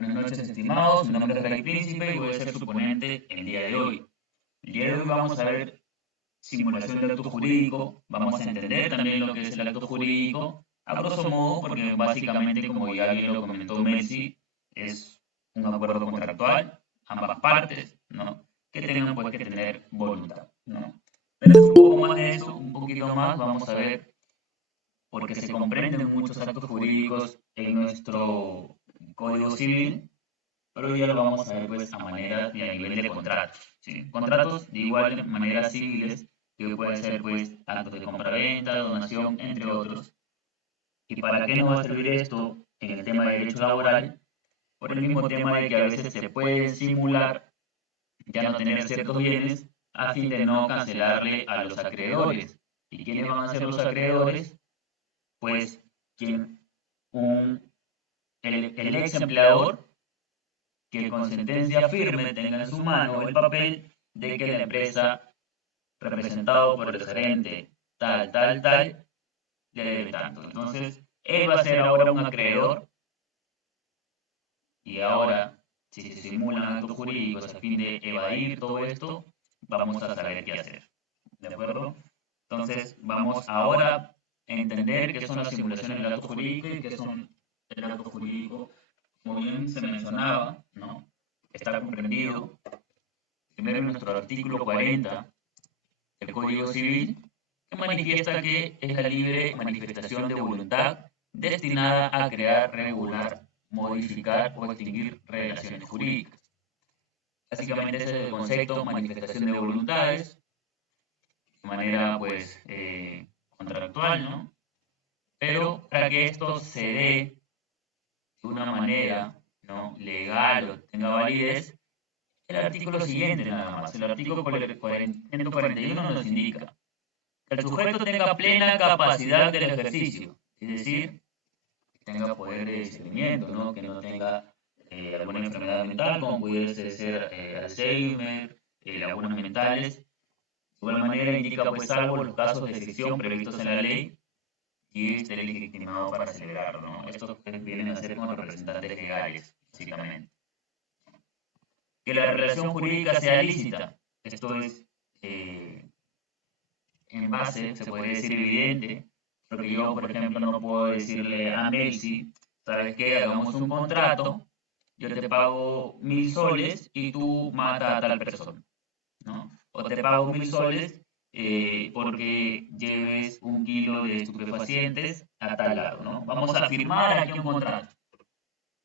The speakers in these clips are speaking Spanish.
Buenas noches, estimados. Mi nombre es Ray Príncipe y voy a ser su ponente el día de hoy. El día de hoy vamos a ver simulación de acto jurídico, vamos a entender también lo que es el acto jurídico, a grosso modo, porque básicamente, como ya bien lo comentó Messi, es un acuerdo contractual, ambas partes, ¿no? Que tengan pues que tener voluntad, ¿no? Pero un poco más de eso, un poquito más, vamos a ver, porque se comprenden muchos actos jurídicos en nuestro Código Civil, pero ya lo vamos a ver pues a manera y a nivel de contratos, ¿sí? Contratos de igual manera civiles, que pueden ser pues actos de compraventa, donación, entre otros. ¿Y para qué nos va a servir esto en el tema de derecho laboral? Por el mismo tema de que a veces se puede simular ya no tener ciertos bienes a fin de no cancelarle a los acreedores. ¿Y quiénes van a ser los acreedores? Pues quien un, el ex empleador que con sentencia firme tenga en su mano el papel de que la empresa, representado por el gerente tal, le debe tanto. Entonces, él va a ser ahora un acreedor y ahora, si se simulan actos jurídicos a fin de evadir todo esto, vamos a saber qué hacer. ¿De acuerdo? Entonces, vamos ahora a entender qué son las simulaciones del acto jurídico y qué son el acto jurídico. Como bien se mencionaba, ¿no? Está comprendido primero en nuestro artículo 40 del Código Civil, que manifiesta que es la libre manifestación de voluntad destinada a crear, regular, modificar o extinguir relaciones jurídicas. Básicamente ese es el concepto, manifestación de voluntades, de manera pues contractual, ¿no? Pero para que esto se dé de una manera, ¿no?, legal o tenga validez, el artículo siguiente nada más, el artículo 141 nos indica que el sujeto tenga plena capacidad del ejercicio, es decir, que tenga poder de discernimiento, ¿no?, que no tenga alguna enfermedad mental, como pudiese ser Alzheimer, lagunas mentales. De igual manera indica, pues, salvo los casos de excepción previstos en la ley, y esté legitimado para celebrarlo, ¿no? Estos vienen a ser como representantes legales, básicamente. Que la relación jurídica sea lícita, esto es, eh, en base, se puede decir evidente, porque yo, por ejemplo, no puedo decirle a Melsi, ¿sabes qué? Hagamos un contrato, yo te pago 1000 soles y tú mata a tal persona, ¿no? O te pago 1000 soles porque lleves 1 kilo de estupefacientes a tal lado, ¿no? Vamos a firmar aquí un contrato.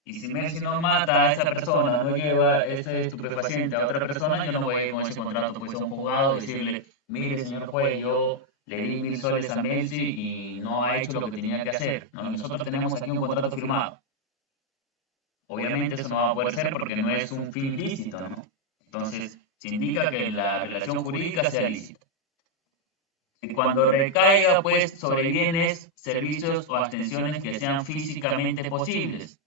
Y si Messi no mata a esa persona, no lleva ese estupefaciente a otra persona, yo no voy a ir con ese contrato pues a un juzgado y decirle, mire señor juez, yo le di 1000 soles a Messi y no ha hecho lo que tenía que hacer, ¿no? Y nosotros tenemos aquí un contrato firmado. Obviamente eso no va a poder ser porque no es un fin lícito, ¿no? Entonces, se indica que la relación jurídica sea lícita. Y cuando recaiga pues sobre bienes, servicios o abstenciones que sean físicamente posibles.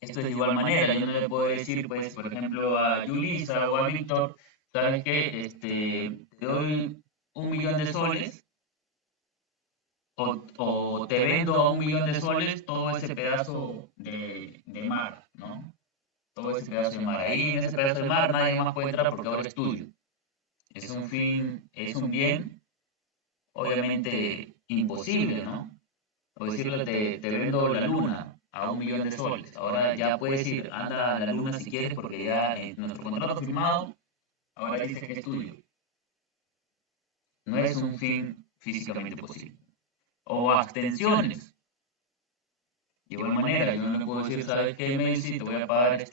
Esto es de igual manera, yo no le puedo decir, pues, por ejemplo, a Yulisa o a Víctor, ¿sabes qué? Te doy 1 millón de soles o te vendo a 1 millón de soles todo ese pedazo de mar, ¿no? Todo ese pedazo de mar. Ahí en ese pedazo de mar nadie más puede entrar porque ahora es tuyo. Es un fin, es un bien, obviamente imposible, ¿no? O decirle, te vendo la luna a 1 millón de soles. Ahora ya puedes ir, anda a la luna si quieres, porque ya en nuestro contrato firmado, ahora dice que es tuyo. No es un fin físicamente posible. O abstenciones. De igual manera, yo no le puedo decir, ¿sabes qué, Messi? Te voy a pagar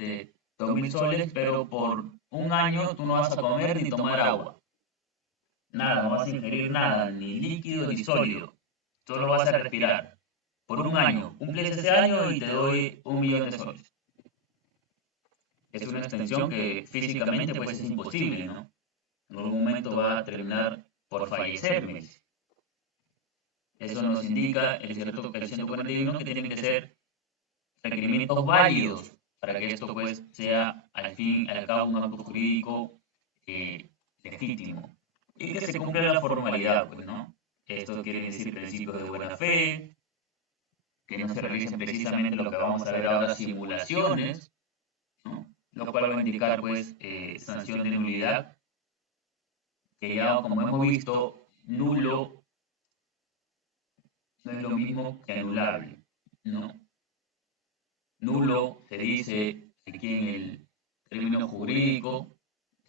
2000 soles, pero por un año tú no vas a comer ni tomar agua. Nada, no vas a ingerir nada, ni líquido ni sólido. Solo vas a respirar. Por un año. Cumples ese año y te doy 1 millón de soles. Es una extensión que físicamente pues es imposible, ¿no? En algún momento va a terminar por fallecer Messi. Eso nos indica el 141 que tienen que ser requerimientos válidos para que esto pues sea al fin y al cabo un acto jurídico legítimo y que se cumpla la formalidad, pues, ¿no? Esto quiere decir principios de buena fe, que no se realicen precisamente lo que vamos a ver ahora, simulaciones, ¿no? Lo cual va a indicar pues sanción de nulidad, que ya como hemos visto, nulo no es lo mismo que anulable, ¿no? Nulo se dice aquí en el término jurídico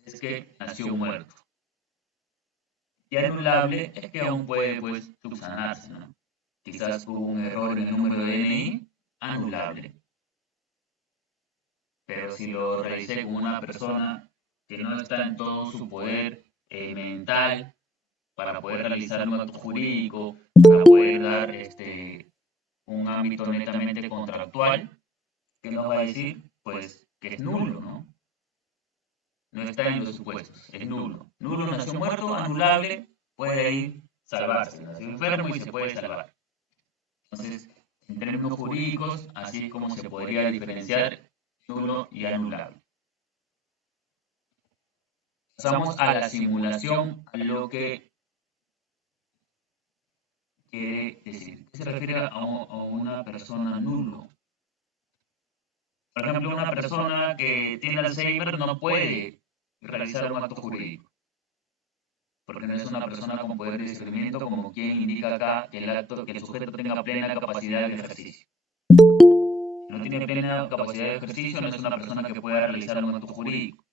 es que nació muerto. Y anulable es que aún puede pues subsanarse, ¿no? Quizás hubo un error en el número de DNI, anulable. Pero si lo realicé con una persona que no está en todo su poder mental para poder realizar un acto jurídico, para poder dar un ámbito netamente contractual, ¿qué nos va a decir? Pues que es nulo, ¿no? No está en los supuestos, es nulo. Nulo nació muerto, anulable, puede ahí salvarse. Nació enfermo y se puede salvar. Entonces, en términos jurídicos, así es como se podría diferenciar nulo y anulable. Pasamos a la simulación, a lo que quiere decir. ¿Qué se refiere a una persona nulo? Por ejemplo, una persona que tiene Alzheimer no puede realizar un acto jurídico, porque no es una persona con poder de discernimiento como quien indica acá que el sujeto tenga plena capacidad de ejercicio. Si no tiene plena capacidad de ejercicio, no es una persona que pueda realizar un acto jurídico.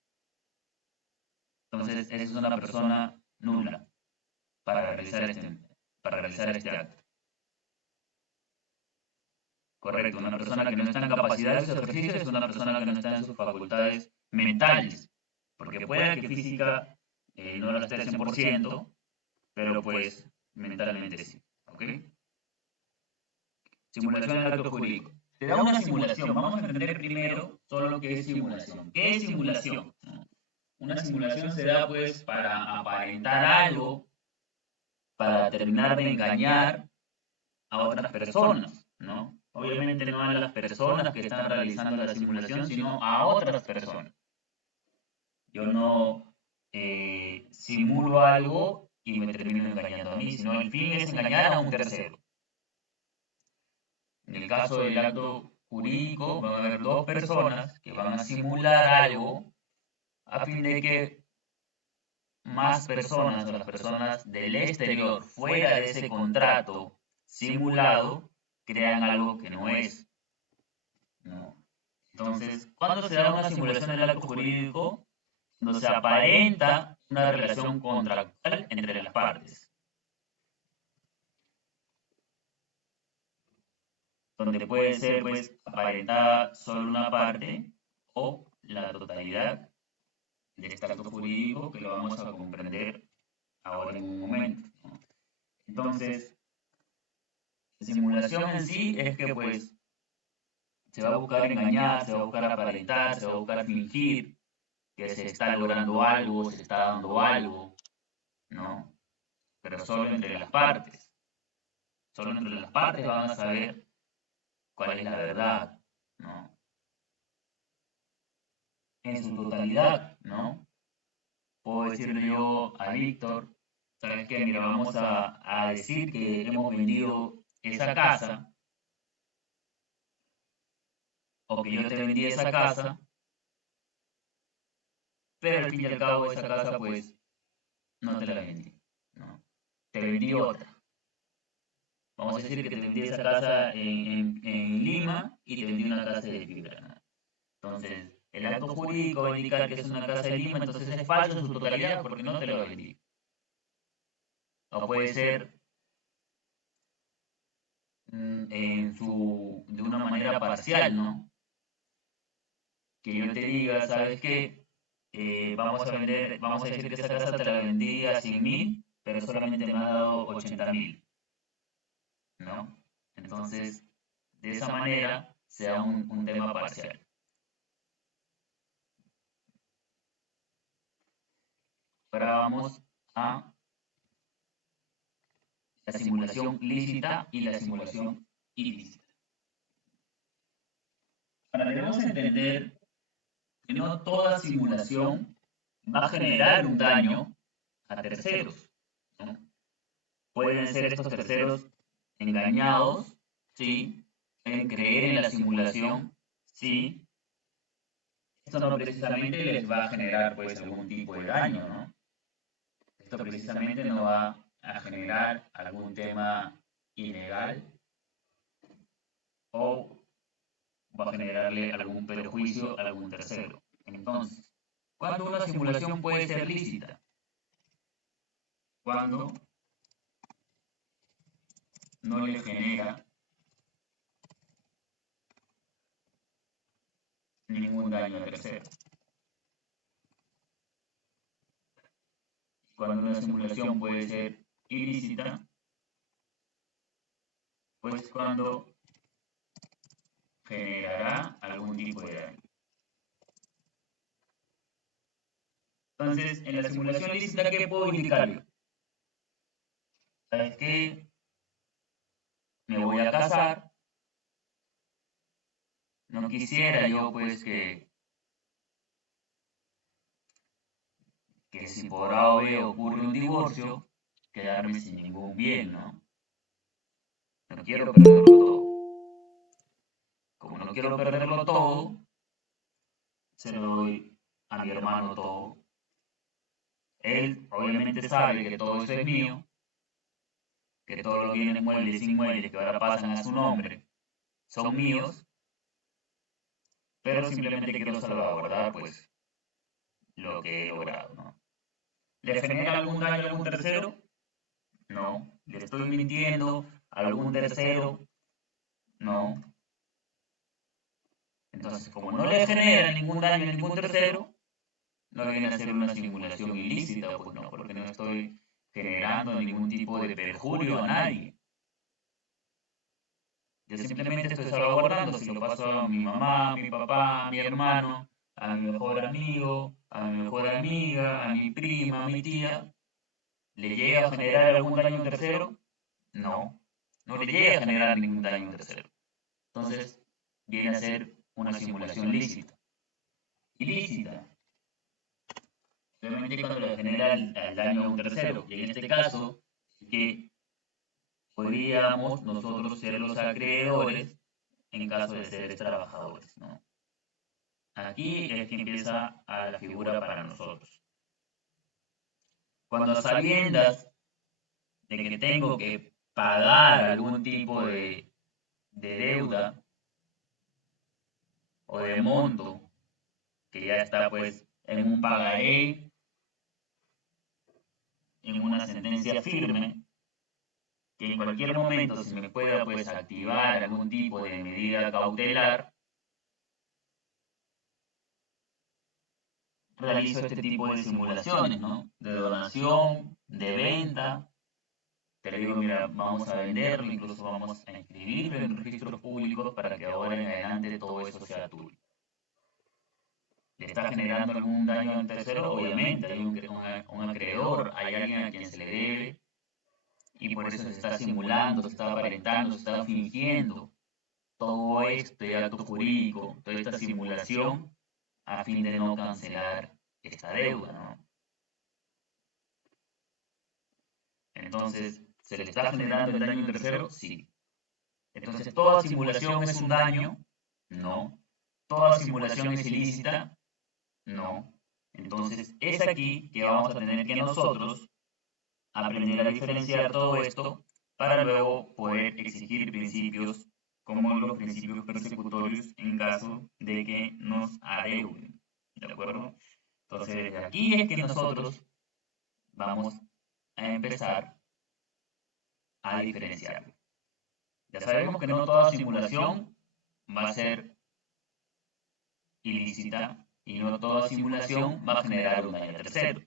Entonces, esa es una persona nula para realizar este acto. Correcto, una persona que no está en capacidad de su ejercicio es una persona que no está en sus facultades mentales, porque puede que física no la esté al 100%, pero pues mentalmente sí. ¿Ok? Simulación del acto jurídico. Te da una simulación. Vamos a entender primero solo lo que es simulación. ¿Qué es simulación? Una simulación se da pues para aparentar algo, para terminar de engañar a otras personas, ¿no? Obviamente no a las personas que están realizando la simulación, sino a otras personas. Yo no simulo algo y me termino engañando a mí, sino el fin es engañar a un tercero. En el caso del acto jurídico, van a haber dos personas que van a simular algo a fin de que más personas o las personas del exterior, fuera de ese contrato simulado, crean algo que no es, ¿no? Entonces, ¿cuándo se da una simulación del acto jurídico? Cuando se aparenta una relación contractual entre las partes, donde puede ser pues aparentada solo una parte o la totalidad de este acto jurídico, que lo vamos a comprender ahora en un momento, ¿no? Entonces, la simulación en sí es que pues se va a buscar engañar, se va a buscar aparentar, se va a buscar fingir que se está logrando algo, se está dando algo, ¿no? Pero solo entre las partes. Solo entre las partes van a saber cuál es la verdad, ¿no? En su totalidad, ¿no? Puedo decirle yo a Víctor, ¿sabes qué? Mira, vamos a decir que hemos vendido esa casa, o que yo te vendí esa casa, pero al fin y al cabo esa casa pues no te la vendí, ¿no? Te vendí otra. Vamos a decir que te vendí esa casa en Lima y te vendí una casa de fibra, ¿no? Entonces, el acto jurídico va a indicar que es una casa de Lima, entonces es falso en su totalidad porque no te lo vendí. O puede ser de una manera parcial, ¿no? Que yo te diga, ¿sabes qué? Vamos a decir que esa casa te la vendí a 100.000, pero solamente me ha dado 80.000, ¿no? Entonces, de esa manera sea un tema parcial. Ahora vamos a la simulación lícita y la simulación ilícita. Ahora debemos entender que no toda simulación va a generar un daño a terceros, ¿no? Pueden ser estos terceros engañados, ¿sí? pueden creer en la simulación, sí, esto no precisamente les va a generar pues algún tipo de daño, ¿no? Esto precisamente no va a generar algún tema ilegal o va a generarle algún perjuicio a algún tercero. Entonces, ¿cuándo una simulación puede ser lícita? Cuando no le genera ningún daño al tercero. Cuando una simulación puede ser ilícita, pues cuando generará algún tipo de daño. Entonces, en la simulación lícita, ¿qué puedo indicar yo? ¿Sabes qué? Me voy a casar. No quisiera yo, pues, que si por A o B ocurre un divorcio, quedarme sin ningún bien, ¿no? No quiero perderlo todo. Como no quiero perderlo todo, se lo doy a mi hermano todo. Él obviamente sabe que todo eso es mío, que todos los bienes muebles e inmuebles que ahora pasan a su nombre son míos, pero simplemente quiero salvaguardar pues lo que he logrado, ¿no? ¿Le genera algún daño a algún tercero? No. ¿Le estoy mintiendo a algún tercero? No. Entonces, como no le genera ningún daño a ningún tercero, no viene a ser una simulación ilícita, pues no, porque no estoy generando ningún tipo de perjurio a nadie. Yo simplemente estoy salvaguardando si lo paso a mi mamá, a mi papá, a mi hermano, a mi mejor amigo, a mi mejor amiga, a mi prima, a mi tía. ¿Le llega a generar algún daño a un tercero? No, no le llega a generar ningún daño a un tercero. Entonces, viene a ser una simulación lícita. Ilícita, obviamente cuando le genera el daño a un tercero. Y en este caso, que podríamos nosotros ser los acreedores en caso de ser trabajadores, ¿no? Aquí es que empieza a la figura para nosotros. Cuando a sabiendas de que tengo que pagar algún tipo de deuda o de monto que ya está pues en un pagaré, en una sentencia firme, que en cualquier momento se me pueda pues activar algún tipo de medida cautelar, realizo este tipo de simulaciones, ¿no? De donación, de venta. Te le digo, mira, vamos a venderlo, incluso vamos a inscribirlo en registros públicos para que ahora en adelante todo eso sea tuyo. ¿Le está generando algún daño a un tercero? Obviamente, hay un acreedor, hay alguien a quien se le debe y por eso se está simulando, se está aparentando, se está fingiendo todo este acto jurídico, toda esta simulación a fin de no cancelar esta deuda, ¿no? Entonces, ¿se le está generando el daño a un tercero? Sí. Entonces, ¿toda simulación es un daño? No. ¿Toda simulación es ilícita? No. Entonces, es aquí que vamos a tener que nosotros aprender a diferenciar todo esto para luego poder exigir principios como los principios persecutorios en caso de que nos adeuden. ¿De acuerdo? Entonces, desde aquí es que nosotros vamos a empezar a diferenciarlo. Ya sabemos que no toda simulación va a ser ilícita y no toda simulación va a generar un daño al tercero.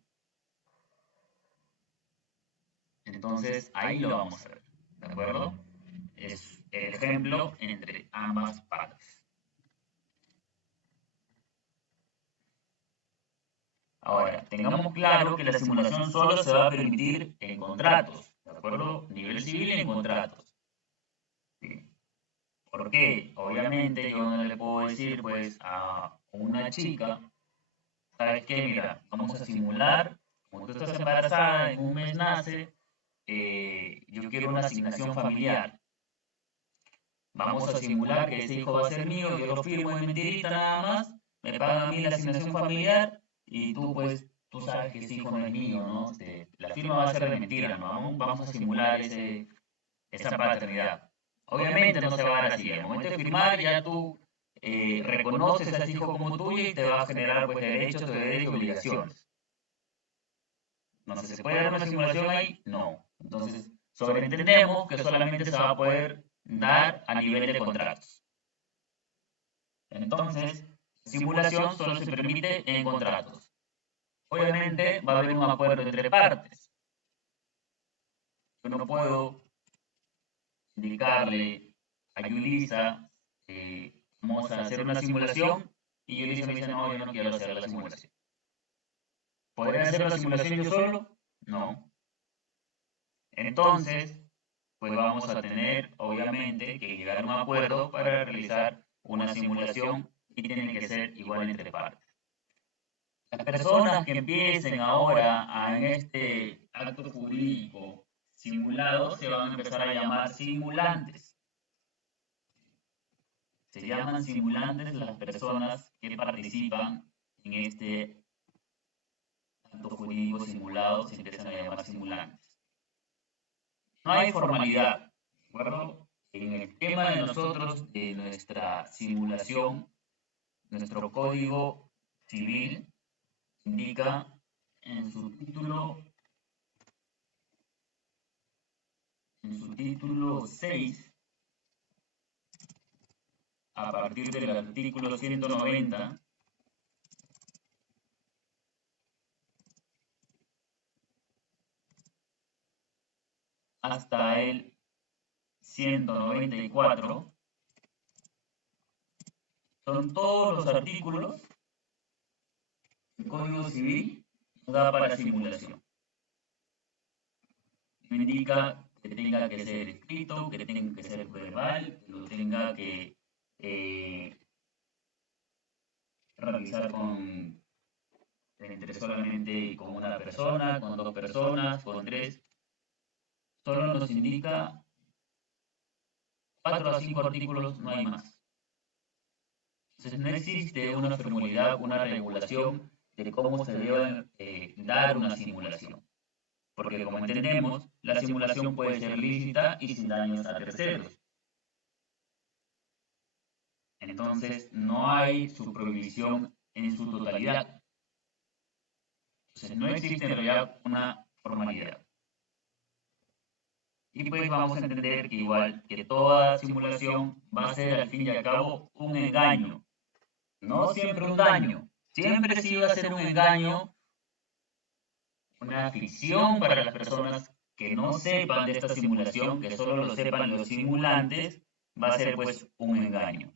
Entonces, ahí lo vamos a ver, ¿de acuerdo? Es el ejemplo entre ambas partes. Ahora, tengamos claro que la simulación solo se va a permitir en contratos, ¿de acuerdo? Nivel civil en contratos. ¿Sí? ¿Por qué? Obviamente yo no le puedo decir pues a una chica, ¿sabes qué? Mira, vamos a simular, como tú estás embarazada, en un mes nace, yo quiero una asignación familiar. vamos a simular que ese hijo va a ser mío, yo lo firmo de mentirita nada más, me pagan a mí la asignación familiar y tú pues, tú sabes que ese hijo no es mío, ¿no? La firma va a ser de mentira, ¿no? Vamos a simular esa paternidad. Obviamente no se va a dar así, al momento de firmar ya tú reconoces a ese hijo como tuyo y te va a generar pues derechos, deberes y obligaciones. Entonces, ¿se puede dar una simulación ahí? No. Entonces, sobreentendemos que solamente se va a poder dar a nivel de contratos. Entonces, simulación solo se permite en contratos. Obviamente va a haber un acuerdo entre partes. Yo no puedo indicarle a Yulisa, vamos a hacer una simulación, y Yulisa me dice, no, yo no quiero hacer la simulación. ¿Podré hacer la simulación yo solo? No. Entonces, pues vamos a tener, obviamente, que llegar a un acuerdo para realizar una simulación y tiene que ser igual entre partes. Las personas que empiecen ahora en este acto jurídico simulado se van a empezar a llamar simulantes. Se llaman simulantes las personas que participan en este acto jurídico simulado, se empiezan a llamar simulantes. No hay formalidad, ¿de acuerdo? En el tema de nosotros, de nuestra simulación, nuestro código civil indica en su título 6, a partir del artículo 190, hasta el 194, son todos los artículos del Código Civil que da para simulación. No indica que tenga que ser escrito, que tenga que ser verbal, que lo tenga que realizar entre solamente con una persona, con dos personas, con tres. Solo nos indica 4 a 5 artículos, no hay más. Entonces no existe una formalidad, una regulación de cómo se debe dar una simulación. Porque como entendemos, la simulación puede ser lícita y sin daños a terceros. Entonces no hay su prohibición en su totalidad. Entonces no existe en realidad una formalidad. Y pues vamos a entender que igual que toda simulación va a ser al fin y al cabo un engaño. No siempre un daño. Siempre sí va a ser un engaño, una ficción para las personas que no sepan de esta simulación, que solo lo sepan los simulantes, va a ser pues un engaño.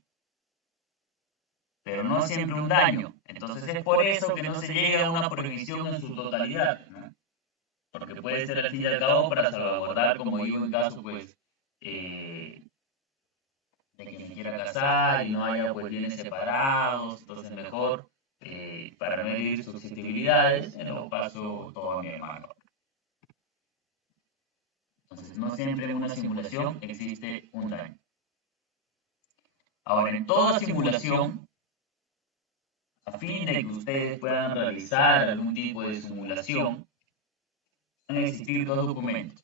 Pero no siempre un daño. Entonces es por eso que no se llega a una prohibición en su totalidad, ¿no? Porque puede ser al fin y al cabo para salvaguardar, como digo, en caso pues de quien quiera casar y no haya pues bienes separados, entonces mejor para no herir susceptibilidades, lo paso todo a mi hermano. Entonces no siempre en una simulación existe un daño. Ahora, en toda simulación, a fin de que ustedes puedan realizar algún tipo de simulación, van a existir dos documentos.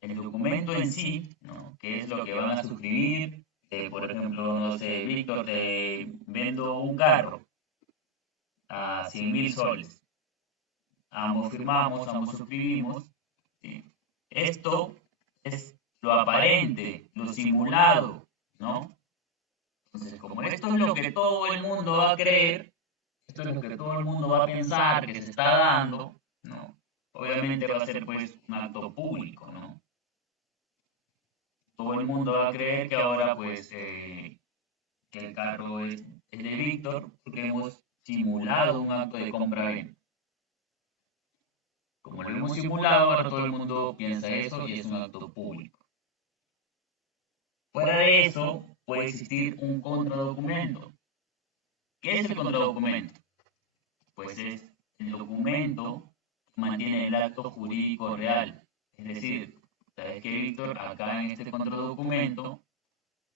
El documento en sí, ¿no?, que es lo que van a suscribir, por ejemplo, no sé, Víctor, te vendo un carro a 100.000 soles. Ambos firmamos, ambos suscribimos, ¿sí? Esto es lo aparente, lo simulado, ¿no? Entonces, como esto es lo que todo el mundo va a creer, esto es lo que todo el mundo va a pensar que se está dando, ¿no? Obviamente va a ser pues un acto público, ¿no? Todo el mundo va a creer que ahora pues que el carro es de Víctor porque hemos simulado un acto de compra-venta. Como lo hemos simulado, ahora todo el mundo piensa eso y es un acto público. Fuera de eso, puede existir un contradocumento. ¿Qué es el contradocumento? Pues es el documento que mantiene el acto jurídico real. Es decir, ¿Sabes qué, Víctor? Acá en este contradocumento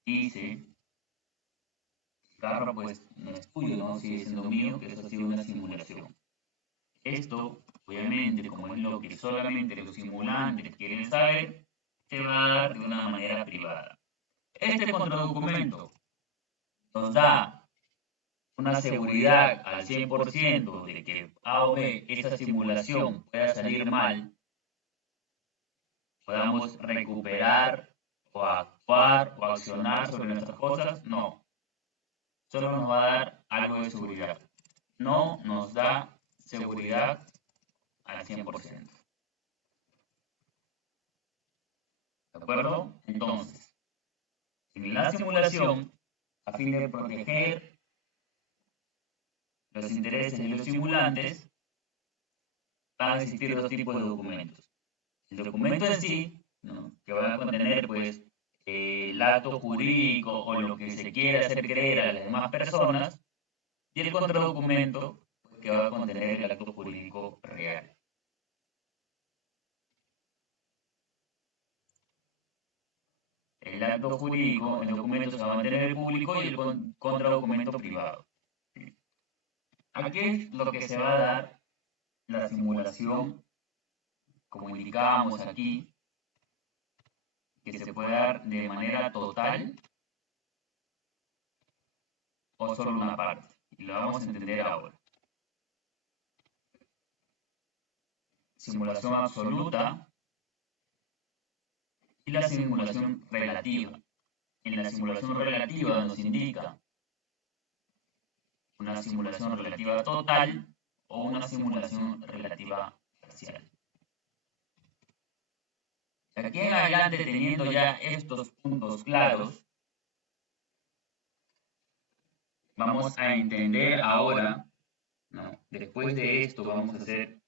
dice, el carro pues no es tuyo, ¿no? Sigue siendo mío, que eso ha sido una simulación. Esto, obviamente, como es lo que solamente los simulantes quieren saber, se va a dar de una manera privada. Este contradocumento nos da una seguridad al 100% de que A o B, esa simulación pueda salir mal, podamos recuperar o actuar o accionar sobre nuestras cosas, no. Solo nos va a dar algo de seguridad. No nos da seguridad al 100%. ¿De acuerdo? Entonces, en la simulación, a fin de proteger los intereses de los simulantes, van a existir dos tipos de documentos. El documento en sí, ¿no? Que va a contener pues el acto jurídico o lo que se quiere hacer creer a las demás personas, y el contradocumento pues, que va a contener el acto jurídico real. El acto jurídico, el documento se va a mantener público y el contradocumento privado. Aquí es lo que se va a dar la simulación, como indicábamos aquí, que se puede dar de manera total o solo una parte. Y lo vamos a entender ahora. Simulación absoluta y la simulación relativa. En la simulación relativa nos indica una simulación relativa total o una simulación relativa parcial. De aquí en adelante, teniendo ya estos puntos claros, vamos a entender ahora, ¿no? Después de esto vamos a hacer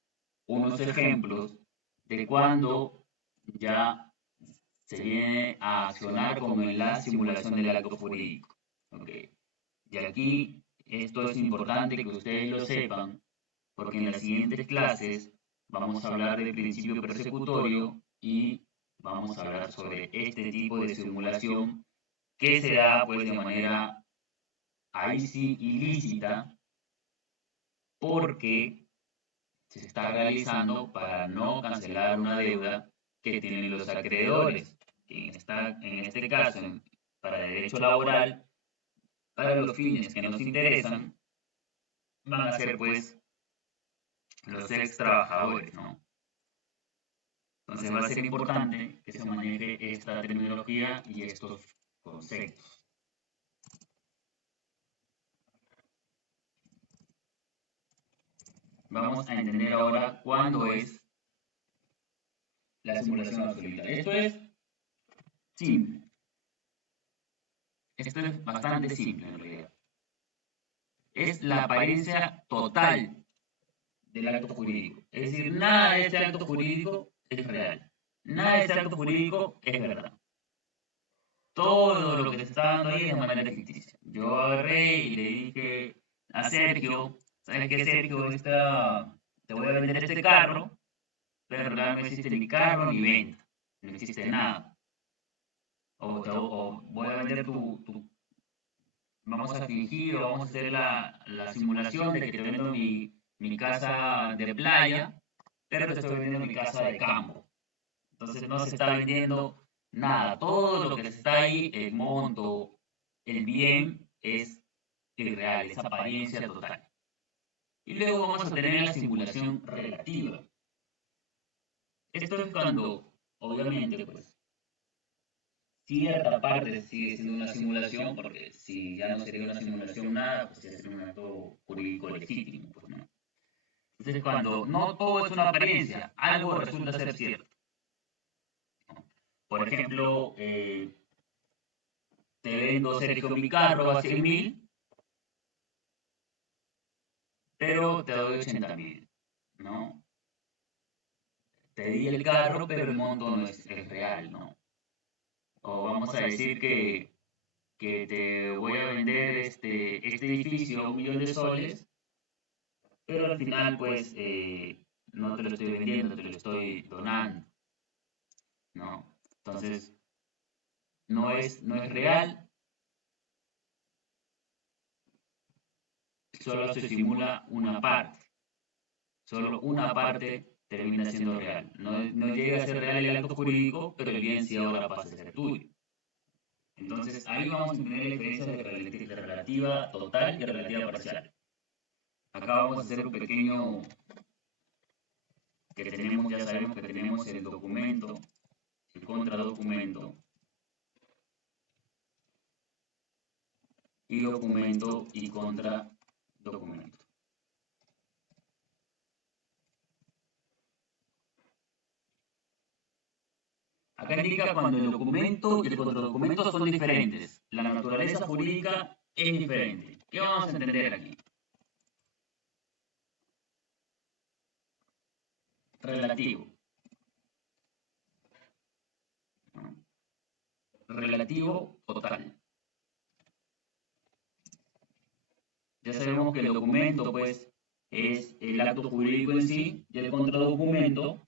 unos ejemplos de cuando ya se viene a accionar como en la simulación del acto jurídico. ¿Okay? Y aquí esto es importante que ustedes lo sepan, porque en las siguientes clases vamos a hablar del principio persecutorio y vamos a hablar sobre este tipo de simulación que se da pues de manera ahí sí ilícita porque se está realizando para no cancelar una deuda que tienen los acreedores. En este caso, para derecho laboral, para los fines que nos interesan, van a ser pues los ex trabajadores, ¿no? Entonces va a ser importante que se maneje esta terminología y estos conceptos. Vamos a entender ahora cuándo es la simulación absoluta. Esto es simple. Esto es bastante simple en realidad. Es la apariencia total del acto jurídico. Es decir, nada de este acto jurídico es real. Nada de este acto jurídico es verdad. Todo lo que se está dando ahí es de manera ficticia. Yo agarré y le dije a Sergio, ¿sabes qué, Sergio? Te voy a vender este carro, pero en realidad no existe ni carro ni venta. No existe nada. O voy a vender vamos a fingir o vamos a hacer la simulación de que te vendo mi casa de playa, pero te estoy vendiendo mi casa de campo. Entonces no se está vendiendo nada. Todo lo que está ahí, el monto, el bien, es irreal, es apariencia total. Y luego vamos a tener la simulación relativa. Esto es cuando, obviamente, pues, cierta parte sigue siendo una simulación, porque si ya no sería una simulación nada, pues ya sería un acto jurídico legítimo, pues, ¿no? Entonces, cuando no todo es una apariencia, algo resulta ser cierto. Por ejemplo, te vendo, Sergio, mi carro a 100.000, pero te doy 80.000, ¿no? Te di el carro, pero el monto no es real, ¿no? O vamos a decir que te voy a vender este edificio a 1.000.000 de soles, pero al final, pues, no te lo estoy vendiendo, te lo estoy donando. ¿no? Entonces, no es real, solo se simula una parte. Solo una parte termina siendo real. No llega a ser real el acto jurídico, pero el bien sí ahora pasa a ser tuyo. Entonces, ahí vamos a entender la diferencia de relativa total y relativa parcial. Acá vamos a hacer un pequeño que tenemos, ya sabemos que tenemos el documento, el contradocumento y documento y contradocumento. Acá indica cuando el documento y el contradocumento son diferentes. La naturaleza jurídica es diferente. ¿Qué vamos a entender aquí? Relativo. Relativo total. Ya sabemos que el documento, pues, es el acto jurídico en sí, y el contradocumento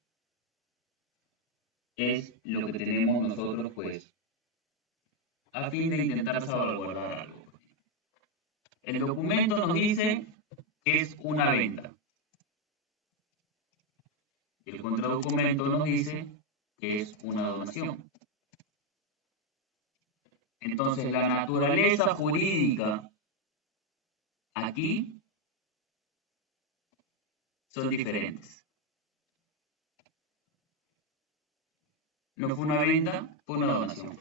es lo que tenemos nosotros, pues, a fin de intentar salvaguardar algo. El documento nos dice que es una venta. Y el contradocumento nos dice que es una donación. Entonces, la naturaleza jurídica aquí son diferentes. No fue una venta, fue una donación.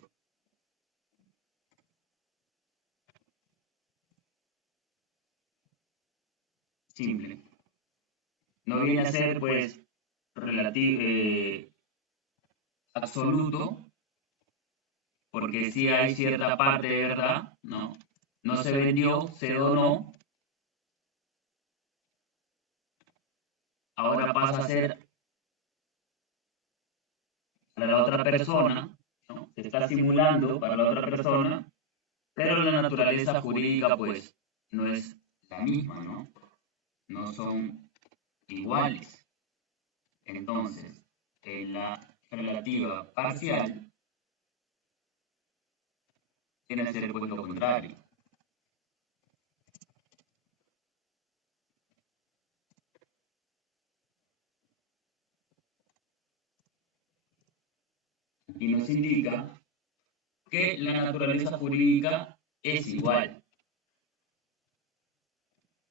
Simple. No viene a ser, pues, relativo, absoluto, porque sí hay cierta parte de verdad, ¿no? No se vendió, se donó. Ahora pasa a ser para la otra persona, ¿no? Se está simulando para la otra persona, pero la naturaleza jurídica, pues, no es la misma, ¿no? No son iguales. Entonces, en la relativa parcial, tiene que ser pues lo contrario. Y nos indica que la naturaleza jurídica es igual.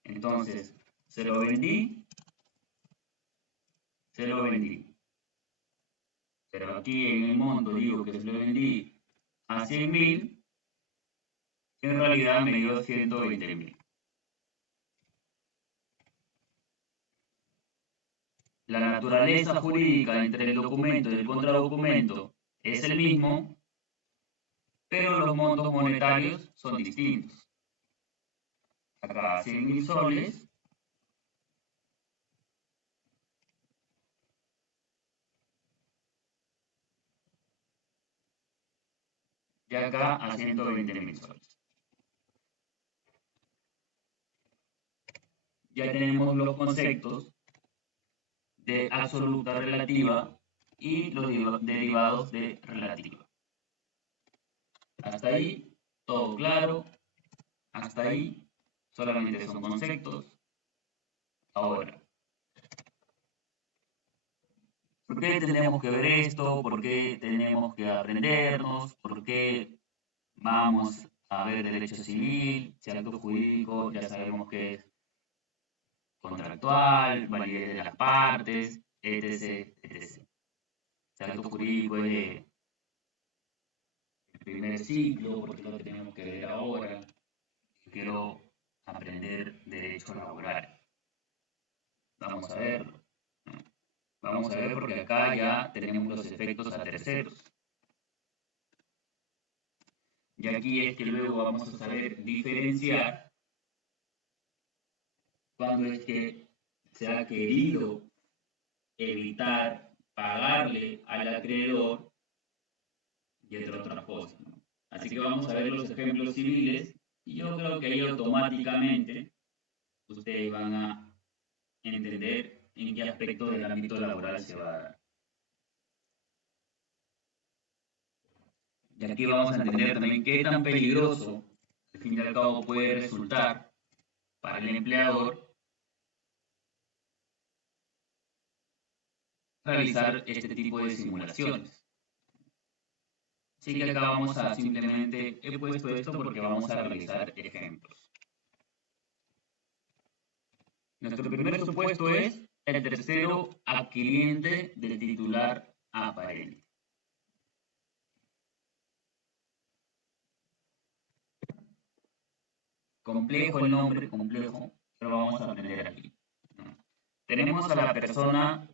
Entonces, se lo vendí. Pero aquí en el monto digo que se lo vendí a 100.000, en realidad me dio 120.000. La naturaleza jurídica entre el documento y el contradocumento es el mismo, pero los montos monetarios son distintos. Acá 100.000 soles y acá a 120.000 soles. Ya tenemos los conceptos de absoluta relativa y los derivados de relativa. Hasta ahí, todo claro. Hasta ahí, solamente son conceptos. Ahora, ¿por qué tenemos que ver esto? ¿Por qué tenemos que aprendernos? ¿Por qué vamos a ver derecho civil? Si acto jurídico ya sabemos que es contractual, validez de las partes, etc. etc. Si acto jurídico es de primer ciclo, porque lo tenemos que ver ahora. Quiero aprender derecho laboral. Vamos a verlo. Vamos a ver porque acá ya tenemos los efectos a terceros. Y aquí es que luego vamos a saber diferenciar cuando es que se ha querido evitar pagarle al acreedor y entre otras cosas, ¿no? Así que vamos a ver los ejemplos civiles y yo creo que ahí automáticamente ustedes van a entender en qué aspecto del ámbito laboral se va a dar. Y aquí vamos a entender también qué tan peligroso, al fin y al cabo, puede resultar para el empleador realizar este tipo de simulaciones. Así que acá vamos a simplemente, he puesto esto porque vamos a realizar ejemplos. Nuestro primer supuesto es el tercero adquiriente del titular aparente. Complejo el nombre, complejo, pero vamos a aprender aquí. Tenemos a la persona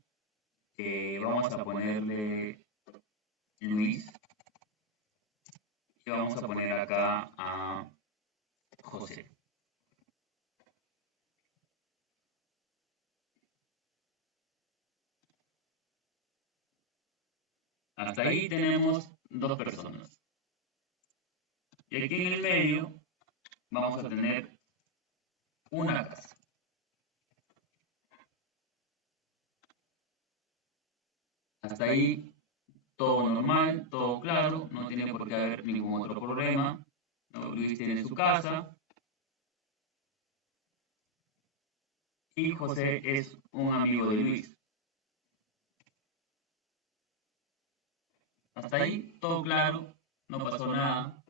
que vamos a ponerle Luis y vamos a poner acá a José. Hasta ahí tenemos dos personas. Y aquí en el medio vamos a tener una casa. Hasta ahí todo normal, todo claro, no tiene por qué haber ningún otro problema. ¿No? Luis tiene su casa y José es un amigo de Luis. Hasta ahí todo claro, no pasó nada.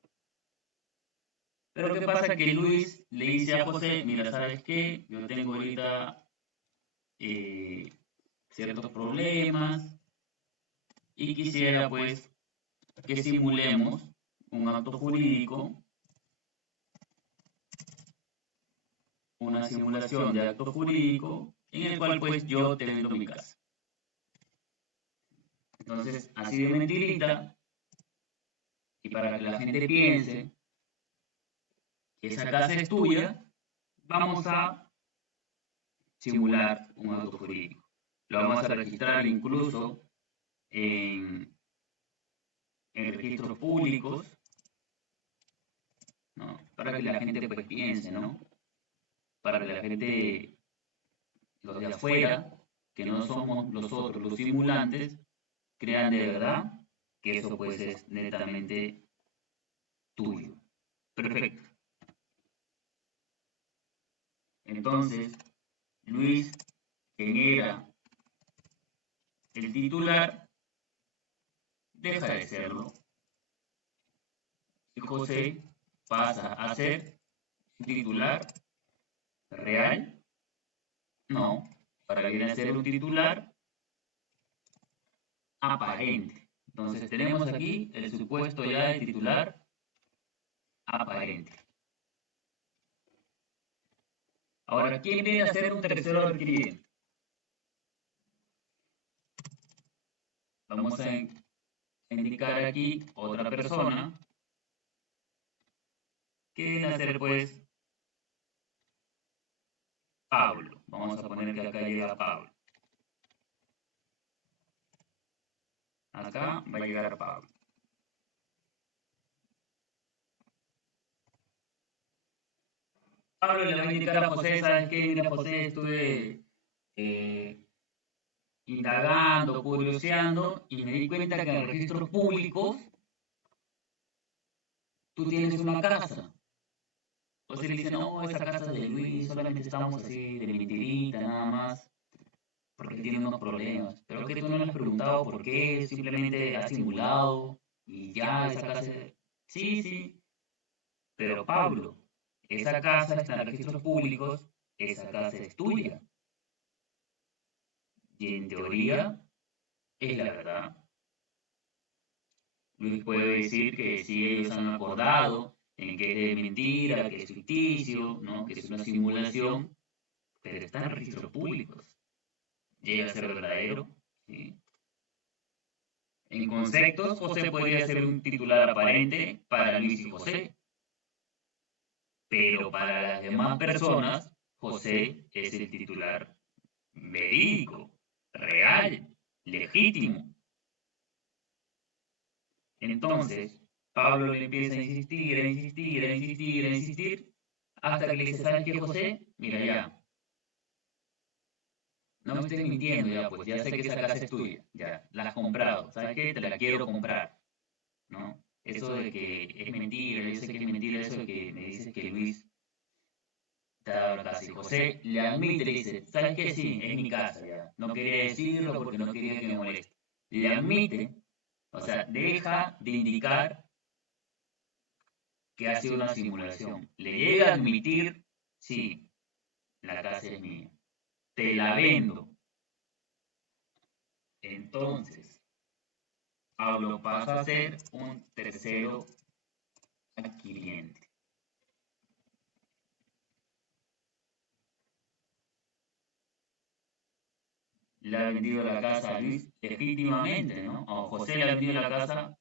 Pero ¿qué pasa? Que Luis le dice a José, mira, ¿sabes qué? Yo tengo ahorita eh, ciertos problemas y quisiera pues que simulemos un acto jurídico, una simulación de acto jurídico en el cual pues yo te vendo mi casa. Entonces, así de mentirita, y para que la gente piense que esa casa es tuya, vamos a simular un acto jurídico. Lo vamos a registrar incluso en, en registros públicos, ¿no? Para que la gente pues piense, ¿no? Para que la gente, los de afuera, que no somos nosotros los simulantes, crean de verdad que eso pues es netamente tuyo. Perfecto. Entonces, Luis genera el titular, deja de serlo, y José pasa a ser titular real. No, para viene a ser un titular aparente. Entonces tenemos aquí el supuesto ya de titular aparente. Ahora, ¿quién viene a ser un tercero adquiriente? Vamos a indicar aquí otra persona que viene a ser pues Pablo. Vamos a poner que acá llega Pablo. Acá va a llegar Pablo. Pablo le va a indicar a José, ¿sabes qué? Mira, José, estuve eh, indagando, curioseando y me di cuenta que en los registros públicos tú tienes una casa. O sea, le dice, no, esa casa de Luis, solamente estamos así de mentirita, nada más, porque tiene unos problemas. Pero que tú no le has preguntado por qué, simplemente has simulado y ya esa casa... Sí, sí, pero Pablo, esa casa está en registros públicos, esa casa es tuya. Y en teoría es la verdad. Luis puede decir que si ellos han acordado en que es de mentira, que es ficticio, ¿no? Que es una simulación, pero está en registros públicos. Llega a ser verdadero. ¿Sí? En conceptos, José podría ser un titular aparente para Luis y José, pero para las demás personas, José es el titular verídico, real, legítimo. Entonces, Pablo le empieza a insistir, a insistir, a insistir, a insistir, hasta que le dice, ¿sabes qué, José? Mira ya, no me estés mintiendo ya, pues ya sé que esa casa es tuya, ya, la has comprado, ¿sabes qué? Te la quiero comprar, ¿no? eso de que es mentira, yo sé que es mentira eso de que me dices que Luis te ha dado la casa. Y José le admite, le dice, ¿sabes qué? Sí, es mi casa ya. No quería decirlo porque no quería que me moleste. Le admite, o sea, deja de indicar que ha sido una simulación. Le llega a admitir, sí, la casa es mía. Te la vendo. Entonces, Pablo pasa a ser un tercero adquiriente. Le ha vendido la casa a Luis legítimamente, ¿no? O José le ha vendido la casa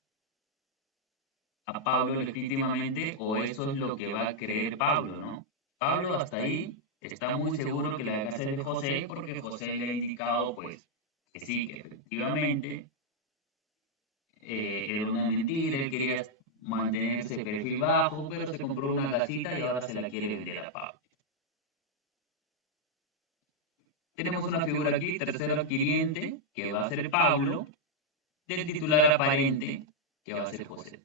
a Pablo legítimamente, o eso es lo que va a creer Pablo, ¿no? Pablo hasta ahí está muy seguro que la casa es de José porque José le ha indicado, pues, que sí, que efectivamente era una mentira, él quería mantenerse perfil bajo, pero se compró una casita y ahora se la quiere vender a Pablo. Tenemos una figura aquí, tercero adquiriente, que va a ser Pablo, del titular aparente, que va a ser José.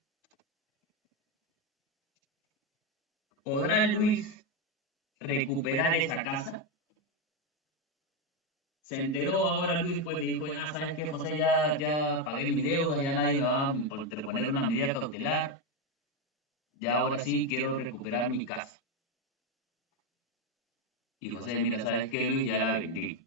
¿Podrá Luis recuperar esa casa? Se enteró ahora Luis, pues dijo, ah, ¿sabes qué, José? Ya pagué mi deuda, ya nadie me va a poner una medida cautelar, ya ahora sí quiero recuperar mi casa. Y José, mira, ¿sabes qué, Luis? Ya la vendí.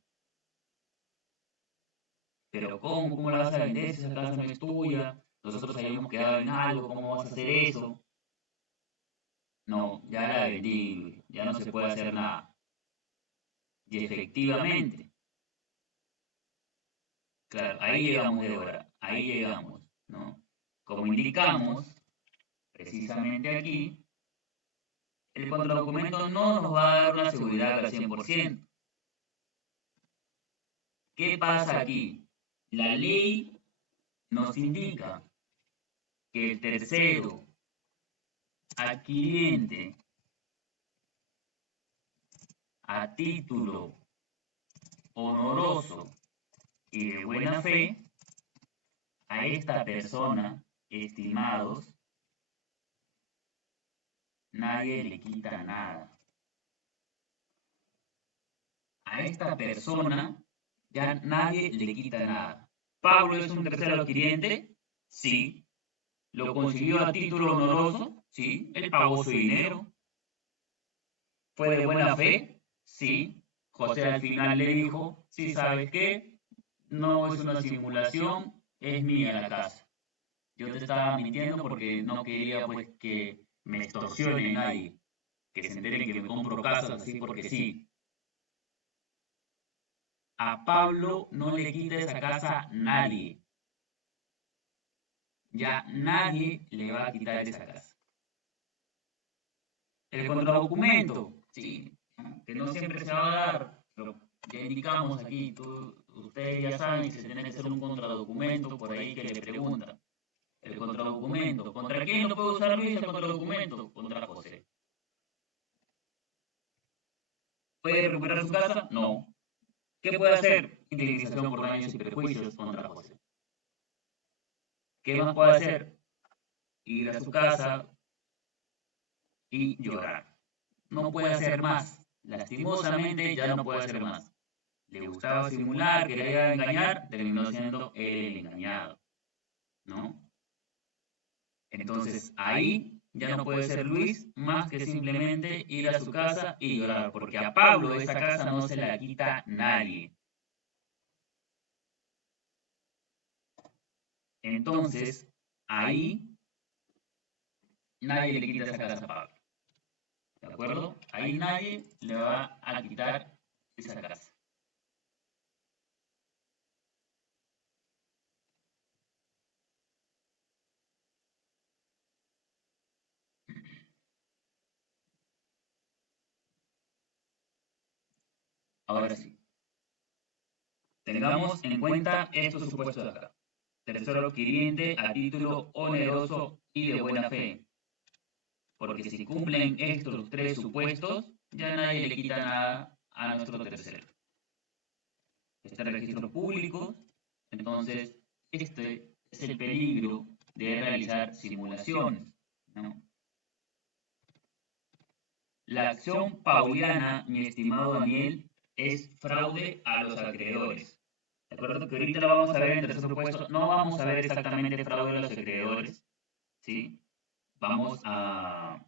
Pero ¿cómo? ¿Cómo la vas a vender si esa casa no es tuya? Nosotros habíamos quedado en algo, ¿cómo vas a hacer eso? No, ya la vendí, Luis, ya no se puede hacer nada. Y efectivamente, claro, ahí llegamos, Débora, ahí llegamos, ¿no? Como indicamos, precisamente aquí, el contradocumento no nos va a dar una seguridad al 100%. ¿Qué pasa aquí? La ley nos indica que el tercero adquiriente a título honoroso y de buena fe, a esta persona, estimados, nadie le quita nada. A esta persona ya nadie le quita nada. ¿Pablo es un tercero adquiriente? Sí. ¿Lo consiguió a título honoroso? Sí. Él pagó su dinero. ¿Fue de buena fe? Sí. José al final le dijo, sí, ¿sabes qué? No es una simulación, es mía la casa. Yo te estaba mintiendo porque no quería pues que me extorsione nadie, que se enteren que me compro casas así porque sí. A Pablo no le quita esa casa nadie. Ya nadie le va a quitar esa casa. El contradocumento, sí, que no siempre se va a dar, pero ya indicamos aquí, ustedes ya saben que se tiene que hacer un contradocumento por ahí que le preguntan. El contradocumento, ¿contra quién lo puede usar Luis el contradocumento? Contra José. ¿Puede recuperar su casa? No. ¿Qué puede hacer? Indemnización por daños y perjuicios contra José. ¿Qué más puede hacer? Ir a su casa y llorar. No puede hacer más. Lastimosamente ya no puede hacer más. Le gustaba simular, quería engañar, terminó siendo él el engañado, ¿no? Entonces ahí ya no puede ser Luis más que simplemente ir a su casa y llorar, porque a Pablo esa casa no se la quita nadie. Entonces ahí nadie le quita esa casa a Pablo, ¿de acuerdo? Ahí nadie le va a quitar esa casa. Ahora sí, tengamos en cuenta estos supuestos de acá. Tercero adquiriente a título oneroso y de buena fe. Porque si cumplen estos tres supuestos, ya nadie le quita nada a nuestro tercero. Este registro público, entonces este es el peligro debe realizar simulaciones, ¿no? La acción pauliana, mi estimado Daniel, es fraude a los acreedores. De acuerdo que ahorita lo vamos a ver en el tercer supuesto, no vamos a ver exactamente fraude a los acreedores, ¿sí? Vamos a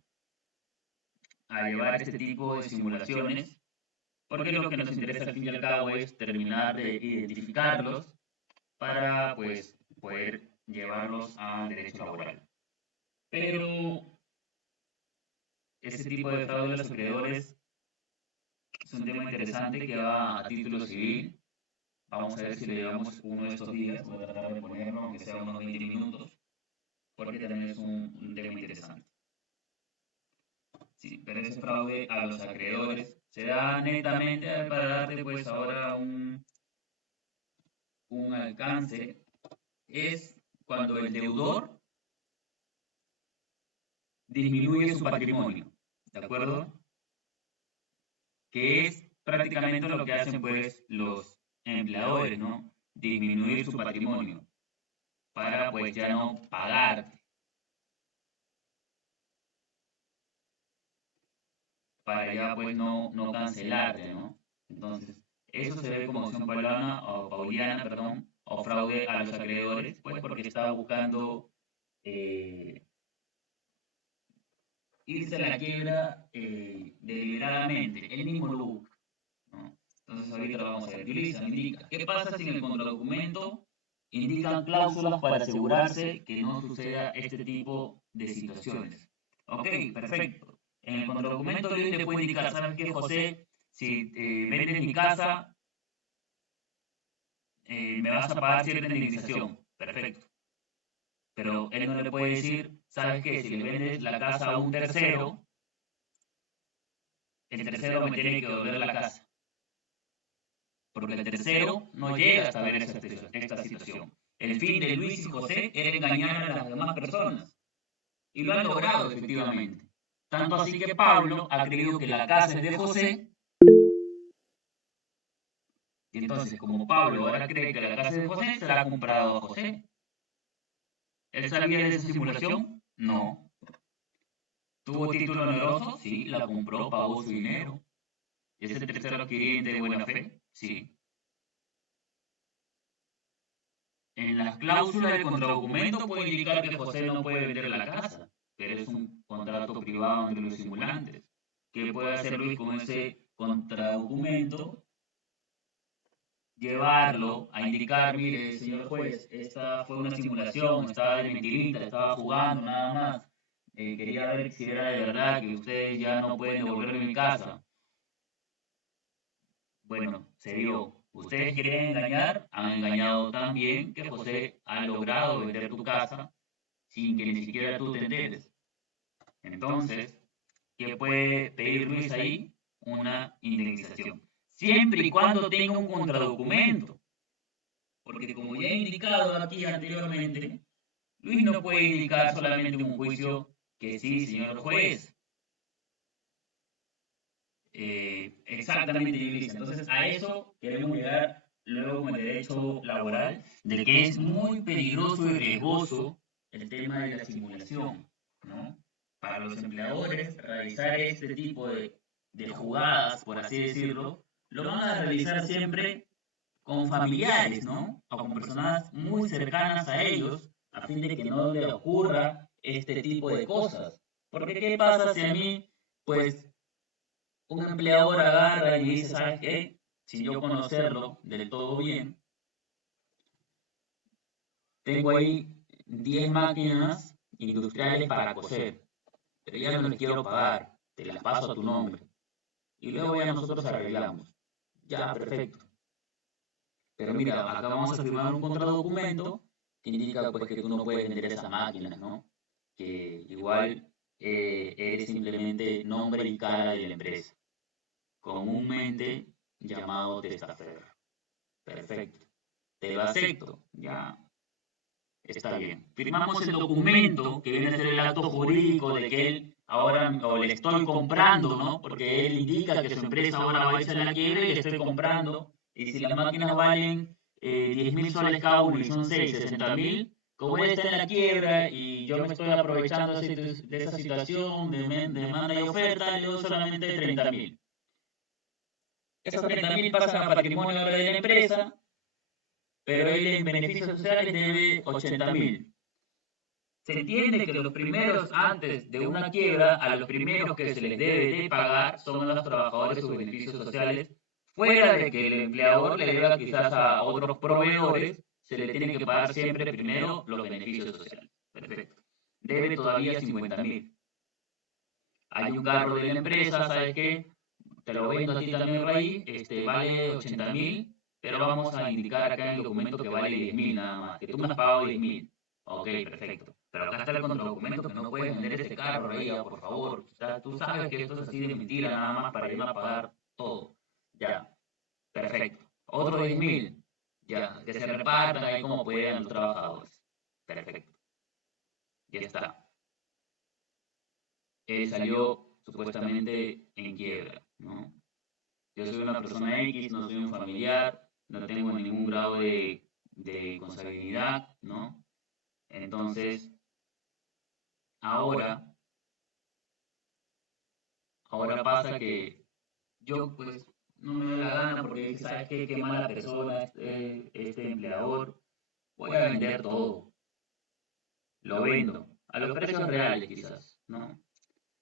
llevar este tipo de simulaciones, porque lo que nos interesa al fin y al cabo es terminar de identificarlos para pues poder llevarlos al derecho laboral. Pero este tipo de fraude a los acreedores es un tema interesante que va a título civil. Vamos a ver si lo llevamos uno de estos días. Voy a tratar de ponerlo, aunque sea unos 20 minutos, porque también es un tema interesante. Sí, pero ese fraude a los acreedores se da netamente para darte pues ahora un alcance. Es cuando el deudor disminuye su patrimonio, ¿de acuerdo? Que es prácticamente lo que hacen pues los empleadores, ¿no? Disminuir su patrimonio para pues ya no pagarte, para ya pues no cancelarte, ¿no? Entonces, eso se ve como acción pauliana, perdón, o fraude a los acreedores, pues porque está buscando irse a la quiebra deliberadamente, él mismo lo busca, ¿no? Entonces ahorita lo vamos a ver. Yulisa indica, ¿qué pasa si en el contradocumento indican cláusulas para asegurarse que no suceda este tipo de situaciones? Ok, perfecto. En el contradocumento Luis le puede indicar, ¿sabes qué, José? Si vendes mi casa, me vas a pagar cierta indemnización. Perfecto. Pero él no le puede decir, ¿sabes qué? Si le vendes la casa a un tercero, el tercero me tiene que devolver la casa. Porque el tercero no llega a saber esta situación. El fin de Luis y José era engañar a las demás personas. Y lo han logrado, efectivamente. Tanto así que Pablo ha creído que la casa es de José. Y entonces, como Pablo ahora cree que la casa es de José, se la ha comprado a José. ¿Él sabía de esa simulación? No. ¿Tuvo título oneroso? Sí, la compró, pagó su dinero. ¿Es el tercero adquiriente de buena fe? Sí. En las cláusulas del contradocumento puede indicar que José no puede vender la casa, pero es un contrato privado entre los simulantes. ¿Qué puede hacer Luis con ese contradocumento? Llevarlo a indicar, mire, señor juez, esta fue una simulación, estaba de mentirita, estaba jugando nada más. Quería ver si era de verdad que ustedes ya no pueden devolverme mi casa. Bueno, se dio. Ustedes quieren engañar, han engañado tan bien que José ha logrado vender tu casa sin que ni siquiera tú te enteres. Entonces, ¿qué puede pedir Luis ahí? Una indemnización. Siempre y cuando tenga un contradocumento. Porque como ya he indicado aquí anteriormente, Luis no puede indicar solamente en un juicio que sí, señor juez. Exactamente, Luis. Entonces, a eso queremos llegar luego con el derecho laboral, de que es muy peligroso y riesgoso el tema de la simulación, ¿no? Para los empleadores, realizar este tipo de jugadas, por así decirlo, lo van a realizar siempre con familiares, ¿no? O con personas muy cercanas a ellos, a fin de que no le ocurra este tipo de cosas. Porque ¿qué pasa si a mí, pues, un empleador agarra y me dice, ¿sabes qué? Sin yo conocerlo del todo bien, tengo ahí 10 máquinas industriales para coser, pero ya no les quiero pagar, te las paso a tu nombre. Y luego ya nosotros arreglamos. Ya, perfecto. Pero mira, acá vamos a firmar un contradocumento que indica pues que tú no puedes vender esas máquinas, ¿no? Que igual eres simplemente nombre y cara de la empresa, comúnmente llamado testaferro. Perfecto. Te lo acepto, ya está bien. Firmamos el documento que viene a ser el acto jurídico de que él ahora o le estoy comprando, ¿no? Porque él indica que su empresa ahora va a irse a la quiebra y le estoy comprando. Y si las máquinas valen 10.000 soles cada uno y son 6, 60.000, como él está en la quiebra y yo me estoy aprovechando de esa situación de demanda y oferta, le doy solamente 30.000. Esos 30.000 pasan a patrimonio ahora de la empresa, pero él en beneficios sociales debe 80.000. Se entiende que los primeros, antes de una quiebra, a los primeros que se les debe de pagar son a los trabajadores sus beneficios sociales, fuera de que el empleador le deba quizás a otros proveedores, se le tiene que pagar siempre primero los beneficios sociales. Perfecto. Debe todavía 50.000. Hay un cargo de la empresa, ¿sabes qué? Te lo vendo a ti también, Ray, vale 80.000, pero vamos a indicar acá en el documento que vale 10.000 nada más, que tú me has pagado 10.000. Ok, perfecto. Pero acá está el contradocumento que no puedes vender este carro, Ray, por favor. O sea, tú sabes que esto es así de mentira nada más para irme a pagar todo. Ya, perfecto. Otro 10.000. Ya, que se repartan ahí como puedan los trabajadores. Perfecto. Ya está. Él salió supuestamente en quiebra, ¿no? Yo soy una persona X, no soy un familiar, no tengo ningún grado de consanguinidad, ¿no? Entonces, ahora, ahora pasa que yo pues no me da la gana porque dije, ¿sabes qué? Qué mala persona este empleador. Voy a vender todo. Lo vendo. A los precios reales quizás, ¿no?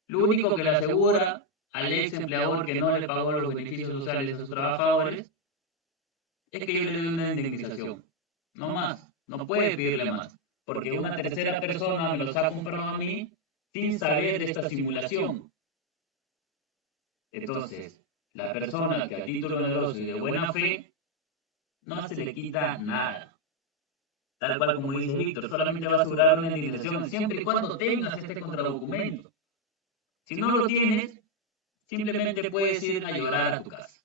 Lo único que le asegura al ex empleador que no le pagó los beneficios sociales a sus trabajadores es que yo le doy una indemnización. No más. No puede pedirle más. Porque una tercera persona me lo está comprando a mí sin saber de esta simulación. Entonces, la persona que a título oneroso y de buena fe no se le quita nada. Tal cual como dice Víctor, solamente va a asegurar una indemnización siempre y cuando tengas este contradocumento. Si no lo tienes, simplemente puedes ir a llorar a tu casa.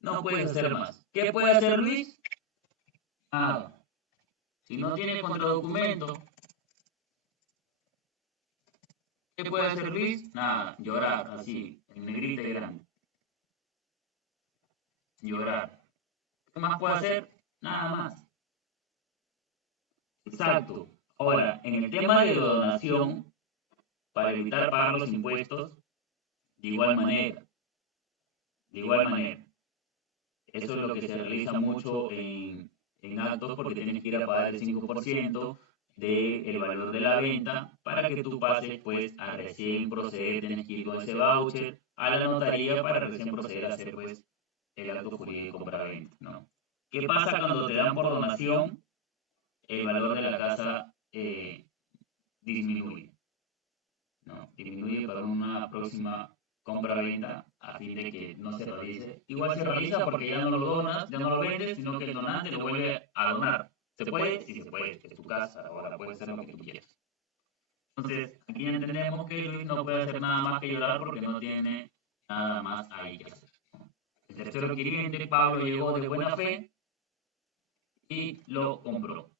No puedes hacer más. ¿Qué puede hacer Luis? Nada. Si no tiene contradocumento, ¿qué puede hacer Luis? Nada, llorar, así, en negrita y grande. Llorar. ¿Qué más puede hacer? Nada más. Exacto. Ahora, en el tema de donación, para evitar pagar los impuestos, de igual manera. De igual manera. Eso es lo que se realiza mucho en actos porque tienes que ir a pagar el 5% del valor de la venta para que tú pases pues a recién proceder, tienes que ir con ese voucher a la notaría para recién proceder a hacer pues el acto jurídico compraventa, ¿no? ¿Qué pasa cuando te dan por donación? El valor de la casa disminuye, ¿no? Disminuye para una próxima compra-venta a fin de que no se realice. Igual se realiza porque ya no lo donas, ya no lo vendes, sino que el donante lo vuelve a donar. ¿Se puede? Sí se puede, es tu casa, ahora puedes hacer lo que tú quieras. Entonces, aquí entendemos que Luis no puede hacer nada más que llorar porque no tiene nada más ahí que hacer. El tercer adquiriente, Pablo, llegó de buena fe y lo compró.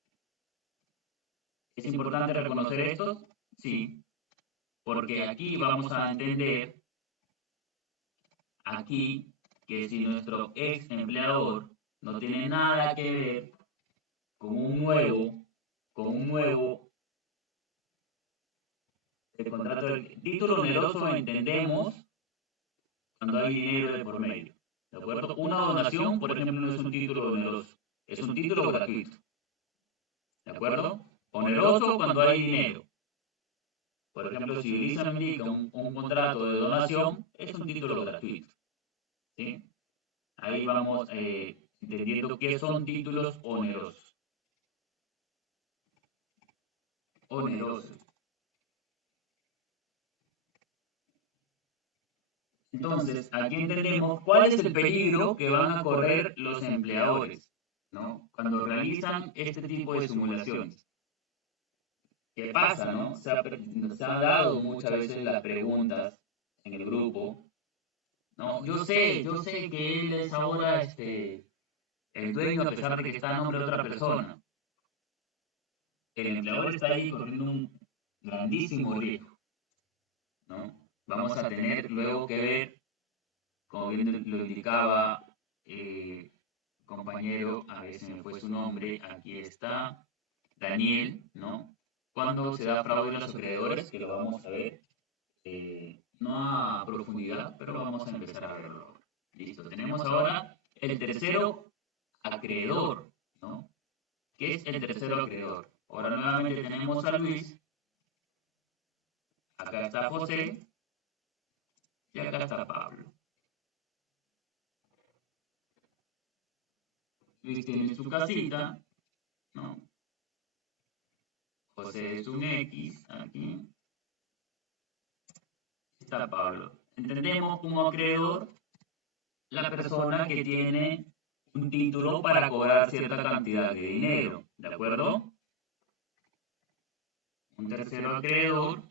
¿Es importante reconocer esto? Sí, porque aquí vamos a entender aquí que si nuestro ex empleador no tiene nada que ver con con un nuevo contrato del título oneroso, entendemos cuando hay dinero de por medio. ¿De acuerdo? Una donación, por ejemplo, no es un título oneroso, es un título gratuito. ¿De acuerdo? Oneroso cuando hay dinero. Por ejemplo, si Lisa me indica un contrato de donación, es un título gratuito. ¿Sí? Ahí vamos entendiendo qué son títulos onerosos. Onerosos. Entonces, aquí entendemos cuál es el peligro que van a correr los empleadores, ¿no? Cuando realizan este tipo de simulaciones. ¿Qué pasa, no? Se han dado muchas veces las preguntas en el grupo, ¿no? Yo sé que él es ahora el dueño a pesar de que está a nombre de otra persona. El empleador está ahí corriendo un grandísimo riesgo, ¿no? Vamos a tener luego que ver, como bien lo indicaba compañero, a ver si me fue su nombre, aquí está, Daniel, ¿no? Cuando se da fraude a los acreedores, que lo vamos a ver, no a profundidad, pero vamos a empezar a verlo. Listo, tenemos ahora el tercero acreedor, ¿no? ¿Qué es el tercero acreedor? Ahora nuevamente tenemos a Luis, acá está José y acá está Pablo. Luis tiene su casita, ¿no? José es un X, aquí está Pablo. Entendemos como acreedor la persona que tiene un título para cobrar cierta cantidad de dinero, ¿de acuerdo? Un tercero acreedor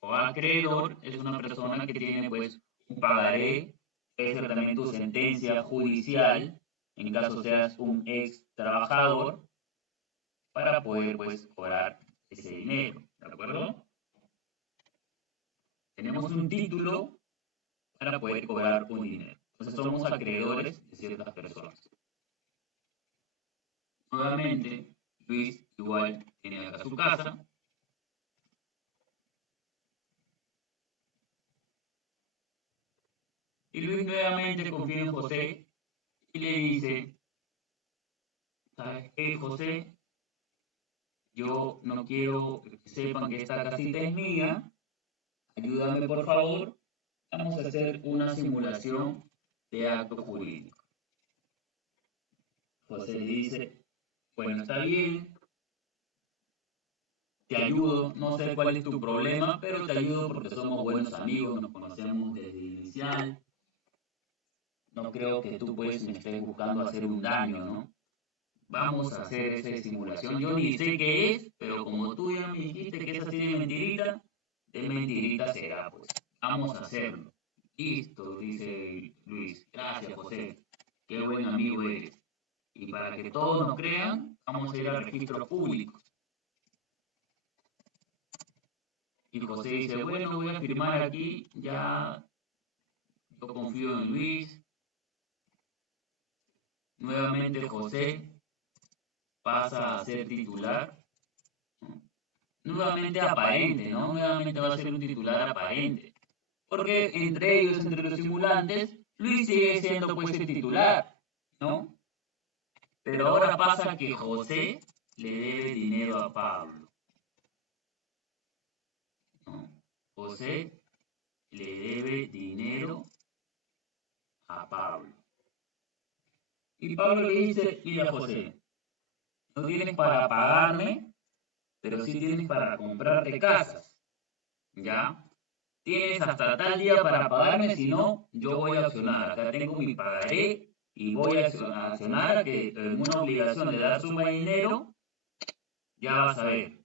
o acreedor es una persona que tiene pues un pagaré, puede ser también tu sentencia judicial, en caso seas un ex trabajador, para poder pues cobrar ese dinero, ¿de acuerdo? Tenemos un título para poder cobrar un dinero. Entonces somos acreedores de ciertas personas. Nuevamente, Luis igual tiene acá su casa. Y Luis nuevamente confía en José y le dice, ¿sabes qué, José? Yo no quiero que sepan que esta casita es mía. Ayúdame, por favor. Vamos a hacer una simulación de acto jurídico. José le dice, bueno, está bien, te ayudo, no sé cuál es tu problema, pero te ayudo porque somos buenos amigos, nos conocemos desde el inicial. No creo que tú pues me estés buscando hacer un daño, ¿no? Vamos a hacer esa simulación. Yo ni sé qué es, pero como tú ya me dijiste que es así de mentirita será, pues. Vamos a hacerlo. Listo, dice Luis. Gracias, José. Qué buen amigo eres. Y para que todos nos crean, vamos a ir al registro público. Y José dice, bueno, voy a firmar aquí, ya yo confío en Luis. Nuevamente José pasa a ser titular. Nuevamente aparente, ¿no? Nuevamente va a ser un titular aparente. Porque entre ellos, entre los simulantes, Luis sigue siendo pues el titular, ¿no? Pero ahora pasa que José le debe dinero a Pablo, ¿no? José le debe dinero a Pablo. Y Pablo le dice, mira José, no tienes para pagarme, pero sí tienes para comprarte casas, ¿ya? Tienes hasta tal día para pagarme, si no, yo voy a accionar. Acá tengo mi pagaré y voy a accionar que en una obligación de dar suma de dinero, ya vas a ver.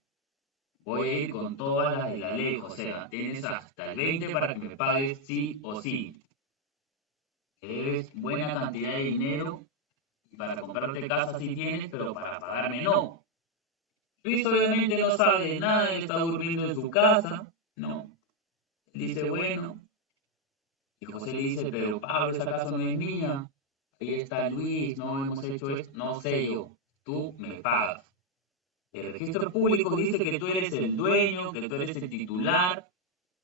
Voy a ir con todas las de la ley, o sea, tienes hasta el 20 para que me pagues sí o sí. Que debes buena cantidad de dinero y para comprarte casa sí tienes, pero para pagarme no. Luis obviamente no sabe de nada, él está durmiendo en su casa, ¿no? Él dice, bueno, y José le dice, pero Pablo, esa casa no es mía. Ahí está Luis, no hemos hecho esto. No sé yo, tú me pagas. El registro público dice que tú eres el dueño, que tú eres el titular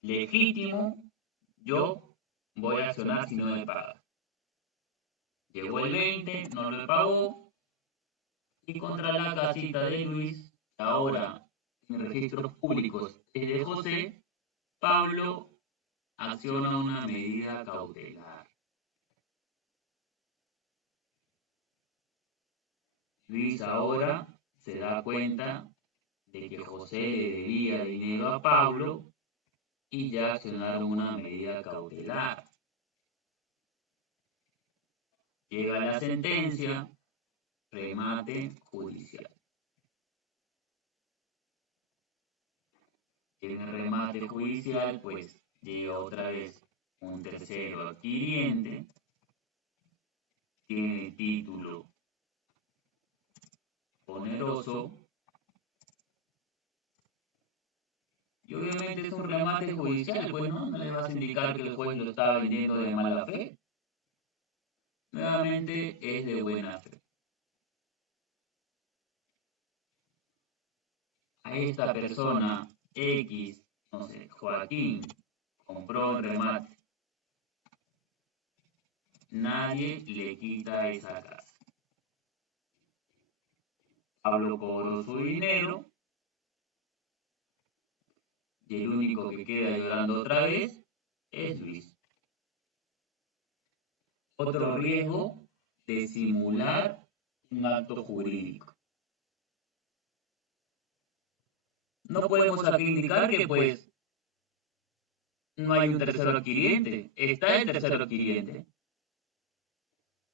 legítimo. Yo voy a accionar si no me pagas. Llegó el 20, no lo pagó. Y contra la casita de Luis, ahora en registros públicos es de José, Pablo acciona una medida cautelar. Luis ahora se da cuenta de que José le debía dinero a Pablo y ya accionaron una medida cautelar. Llega la sentencia, remate judicial. En el remate judicial, pues llega otra vez un tercero adquiriente, tiene título oneroso y obviamente es un remate judicial, pues no le vas a indicar que el juez lo estaba vendiendo de mala fe. Nuevamente, es de buena fe. a esta persona X, no sé, Joaquín, compró un remate. Nadie le quita esa casa. Pablo cobró su dinero y el único que queda llorando otra vez es Luis. Otro riesgo de simular un acto jurídico. No podemos aquí indicar que pues no hay un tercero adquiriente. Está el tercero adquiriente,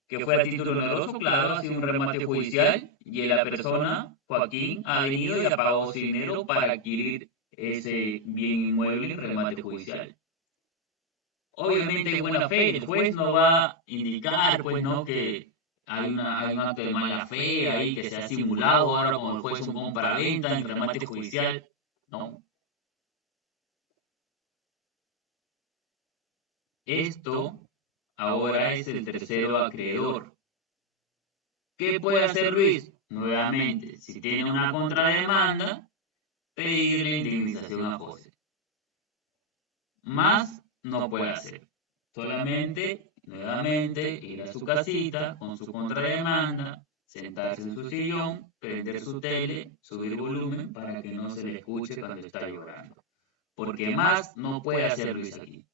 que fue a título oneroso, claro, ha sido un remate judicial y la persona, Joaquín, ha venido y ha pagado su dinero para adquirir ese bien inmueble en remate judicial. Obviamente hay buena fe, el juez no va a indicar, pues, ¿no?, que hay un acto de mala fe ahí que se ha simulado ahora como el juez un compra-venta en remate judicial, ¿no? Esto ahora es el tercero acreedor. ¿Qué puede hacer Luis? Nuevamente, si tiene una contrademanda, pedirle indemnización a José. Más no puede hacer. Solamente, nuevamente, ir a su casita con su contrademanda, sentarse en su sillón, prender su tele, subir volumen para que no se le escuche cuando está llorando. Porque más no puede hacer Luis aquí.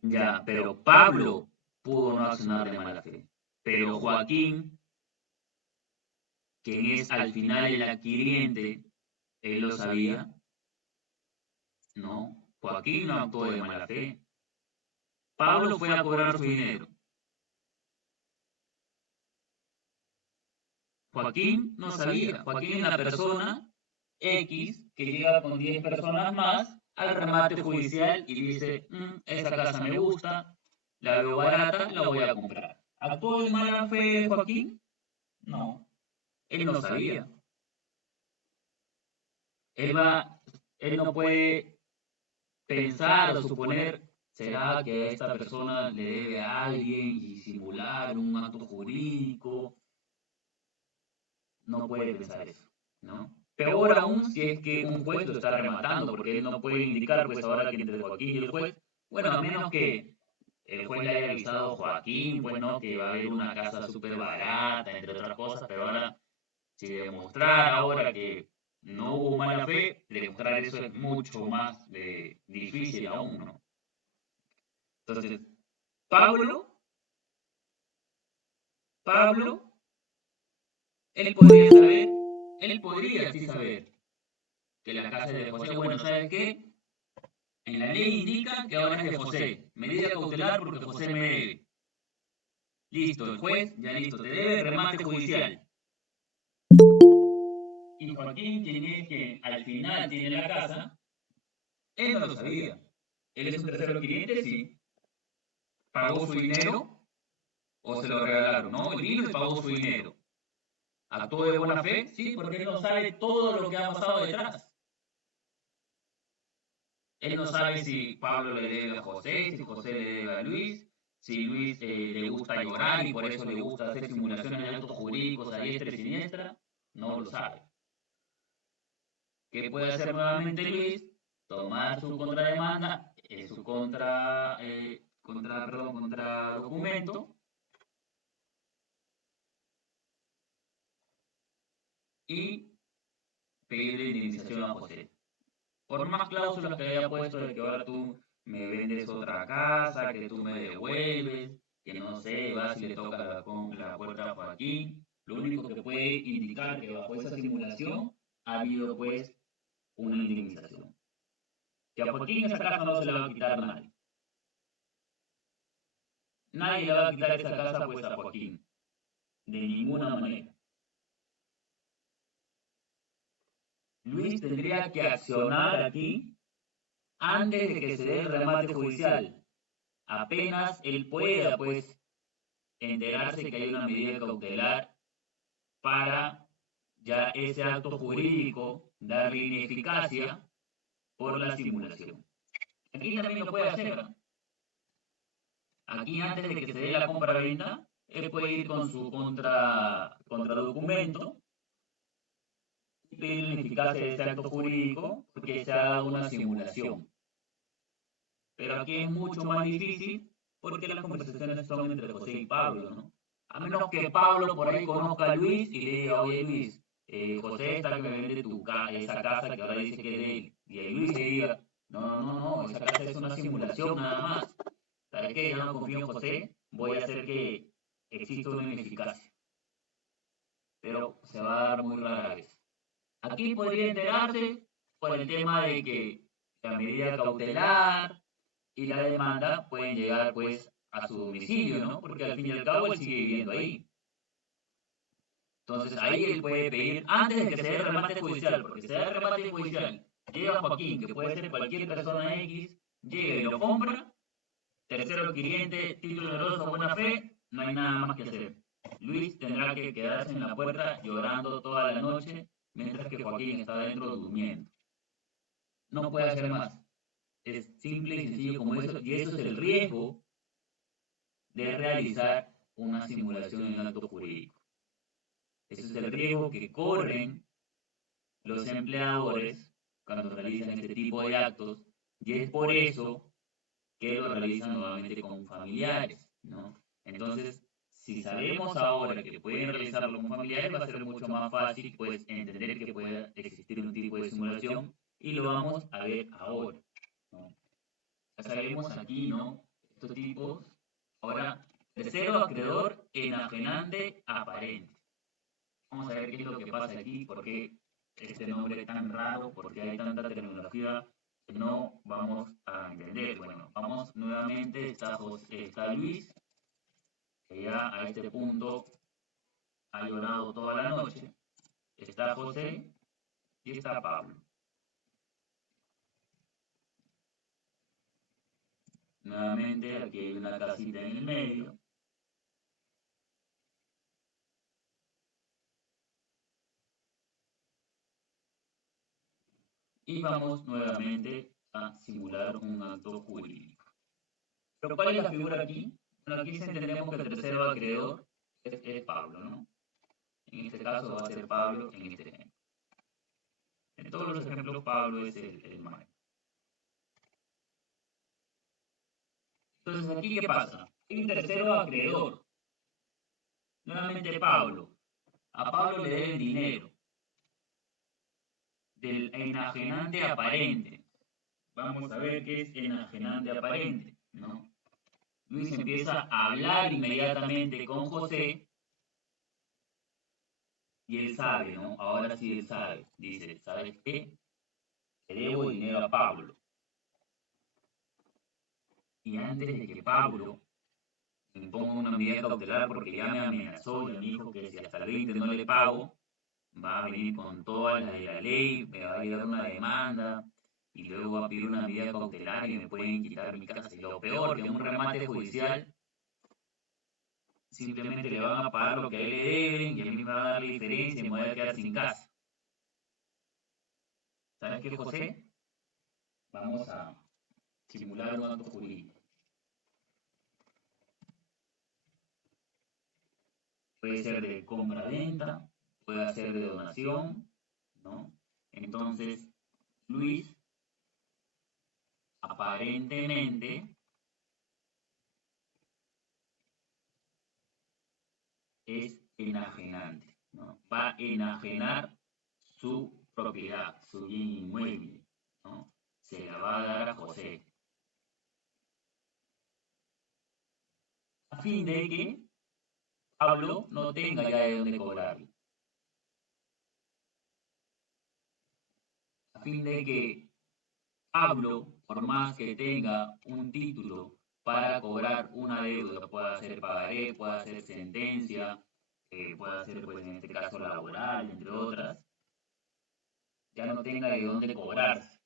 Ya, pero Pablo pudo no accionar de mala fe. Pero Joaquín, quien es al final el adquiriente, él lo sabía. No, Joaquín no actuó de mala fe. Pablo fue a cobrar su dinero. Joaquín no sabía. Joaquín es la persona X que llega con 10 personas más al remate judicial y dice, esa casa me gusta, la veo barata, la voy a comprar. ¿Actuó de mala fe Joaquín? No, él no sabía. Él va, él no puede pensar o suponer, ¿será que a esta persona le debe a alguien y simular un acto jurídico? No puede pensar eso, ¿no? Peor aún si es que un juez lo está rematando, porque él no puede indicar, pues ahora que entre Joaquín y el juez, bueno, a menos que el juez le haya avisado a Joaquín, pues no, que va a haber una casa súper barata, entre otras cosas, pero ahora, si demostrar ahora que no hubo mala fe, demostrar eso es mucho más difícil aún, ¿no? Entonces, Pablo, Pablo, él podría saber, él podría sí saber que la casa es de José. Bueno, ¿sabes qué? En la ley indica que ahora es de José. Medida cautelar porque José me debe. Listo, el juez, ya listo, te debe remate judicial. Y Joaquín, quien es que al final tiene la casa, él no lo sabía. Él es un tercero cliente, sí. Pagó su dinero o se lo regalaron. No, él vino y pagó su dinero. ¿Actuó de buena fe? Sí, porque él no sabe todo lo que ha pasado detrás. Él no sabe si Pablo le debe a José, si José le debe a Luis, si Luis le gusta llorar y por eso le gusta hacer simulaciones de actos jurídicos a diestra y siniestra. No lo sabe. ¿Qué puede hacer nuevamente Luis? Tomar su contrademanda, su contra documento y pedirle indemnización a José. Por más cláusulas que haya puesto de que ahora tú me vendes otra casa, que tú me devuelves, que no sé, vas y le tocas la puerta a Joaquín, lo único que puede indicar que bajo esa simulación ha habido pues una indemnización. Que a Joaquín esa casa no se le va a quitar nadie. Nadie le va a quitar esa casa pues a Joaquín, de ninguna manera. Luis tendría que accionar aquí antes de que se dé el remate judicial. Apenas él pueda pues enterarse que hay una medida cautelar para ya ese acto jurídico darle ineficacia por la simulación. Aquí también lo puede hacer, ¿no? Aquí antes de que se dé la compra-venta, él puede ir con su contradocumento y pedir la ineficacia de ese acto jurídico porque se ha dado una simulación. Pero aquí es mucho más difícil porque las conversaciones son entre José y Pablo, ¿no? A menos que Pablo por ahí conozca a Luis y le diga, oye Luis, José está que me vende esa casa que ahora dice que es de él. Y ahí Luis le diga, no, no, no, no, esa casa es una simulación nada más. ¿Sabes qué? Ya no confío en José, voy a hacer que exista una ineficacia. Pero se va a dar muy rara vez. Aquí podría enterarse por el tema de que la medida cautelar y la demanda pueden llegar pues a su domicilio, ¿no? Porque al fin y al cabo él sigue viviendo ahí. Entonces ahí él puede pedir, antes de que se dé el remate judicial, porque se da el remate judicial, llega Joaquín, que puede ser cualquier persona X, llega y lo compra, tercero adquiriente, título oneroso, buena fe, no hay nada más que hacer. Luis tendrá que quedarse en la puerta llorando toda la noche, mientras que Joaquín está adentro durmiendo. No puede hacer más. Es simple y sencillo como eso, y eso es el riesgo de realizar una simulación en un acto jurídico. Ese es el riesgo que corren los empleadores cuando realizan este tipo de actos, y es por eso que lo realizan nuevamente con familiares, ¿no? Entonces, si sabemos ahora que pueden realizarlo con familiares, va a ser mucho más fácil pues entender que puede existir un tipo de simulación y lo vamos a ver ahora, ¿no? Ya sabemos aquí, ¿no? Estos tipos. Ahora, tercero acreedor enajenante aparente. Vamos a ver qué es lo que pasa aquí, por qué este nombre es tan raro, por qué hay tanta terminología que no vamos a entender. Bueno, vamos nuevamente, está Luis, que ya a este punto ha llorado toda la noche. Está José y está Pablo. Nuevamente aquí hay una casita en el medio. Y vamos nuevamente a simular un acto jurídico. Pero ¿cuál es la figura aquí? Bueno, aquí entendemos que el tercero acreedor es Pablo, ¿no? En este caso va a ser Pablo en este ejemplo. En todos los ejemplos Pablo es el maestro. Entonces aquí ¿qué pasa? Hay un tercero acreedor. Nuevamente Pablo. A Pablo le deben dinero del enajenante aparente. Vamos a ver qué es enajenante aparente, ¿no? Luis empieza a hablar inmediatamente con José y él sabe, ¿no? Ahora sí él sabe. Dice, ¿sabes qué? Le debo dinero a Pablo. Y antes de que Pablo me ponga una medida cautelar porque ya me amenazó y me dijo que si hasta el 20 no le pago, va a venir con todas las de la ley, me va a llegar una demanda y luego va a pedir una medida cautelar y me pueden quitar mi casa. Y lo peor, que en un remate judicial simplemente le van a pagar lo que a él le deben y a mí me van a dar la diferencia y me voy a quedar sin casa. ¿Sabes qué, José? Vamos a simular un acto jurídico. Puede ser de compra-venta, puede ser de donación, ¿no? Entonces, Luis aparentemente es enajenante, ¿no? Va a enajenar su propiedad, su bien inmueble, ¿no? Se la va a dar a José. A fin de que Pablo no tenga ya de dónde cobrarlo. A fin de que Pablo, por más que tenga un título para cobrar una deuda, pueda ser pagaré, pueda ser sentencia, pueda ser, pues en este caso, laboral, entre otras, ya no tenga de dónde cobrarse.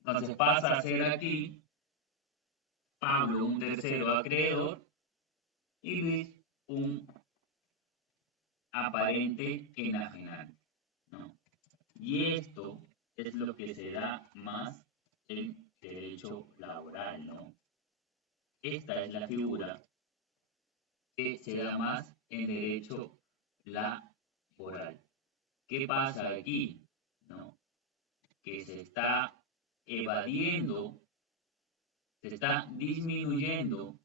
Entonces pasa a ser aquí Pablo un tercero acreedor y Luis un aparente enajenante, ¿no? Y esto es lo que se da más en derecho laboral, ¿no? esta es la figura que se da más en derecho laboral. ¿Qué pasa aquí? ¿No? Que se está evadiendo, se está disminuyendo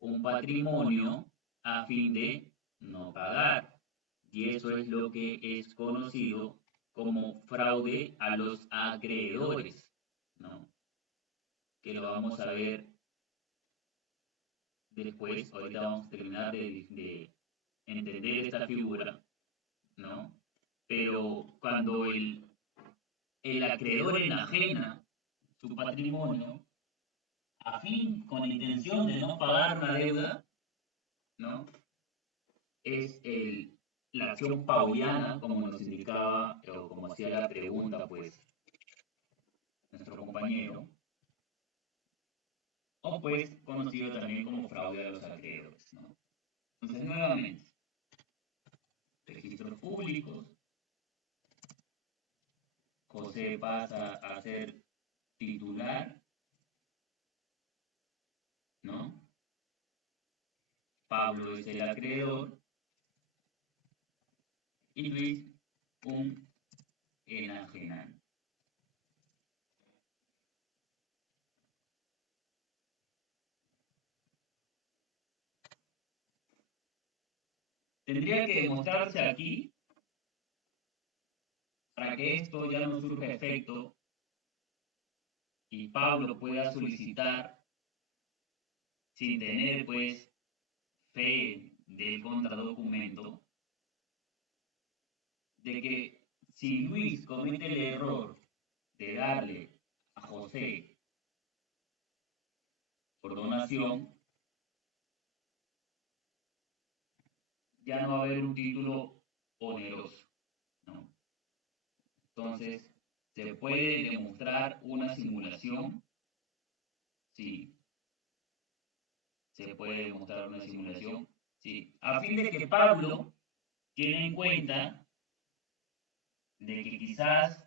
un patrimonio a fin de no pagar. Y eso es lo que es conocido como fraude a los acreedores, ¿no? Que lo vamos a ver después. Ahorita vamos a terminar de entender esta figura, ¿no? Pero cuando el acreedor enajena su patrimonio a fin, con la intención de no pagar una deuda, ¿no? Es la acción pauliana, como nos indicaba o como hacía la pregunta, pues, nuestro compañero, o pues conocido también como fraude a los acreedores, ¿no? Entonces, nuevamente, registros públicos, José pasa a ser titular, ¿no? Pablo es el acreedor y Luis un enajenante. Tendría que demostrarse aquí, para que esto ya no surja efecto y Pablo pueda solicitar sin tener pues fe del contradocumento, de que si Luis comete el error de darle a José por donación, ya no va a haber un título oneroso, ¿no? Entonces, ¿se puede demostrar una simulación? Sí. ¿Se puede demostrar una simulación? Sí. A fin de que Pablo tiene en cuenta de que quizás,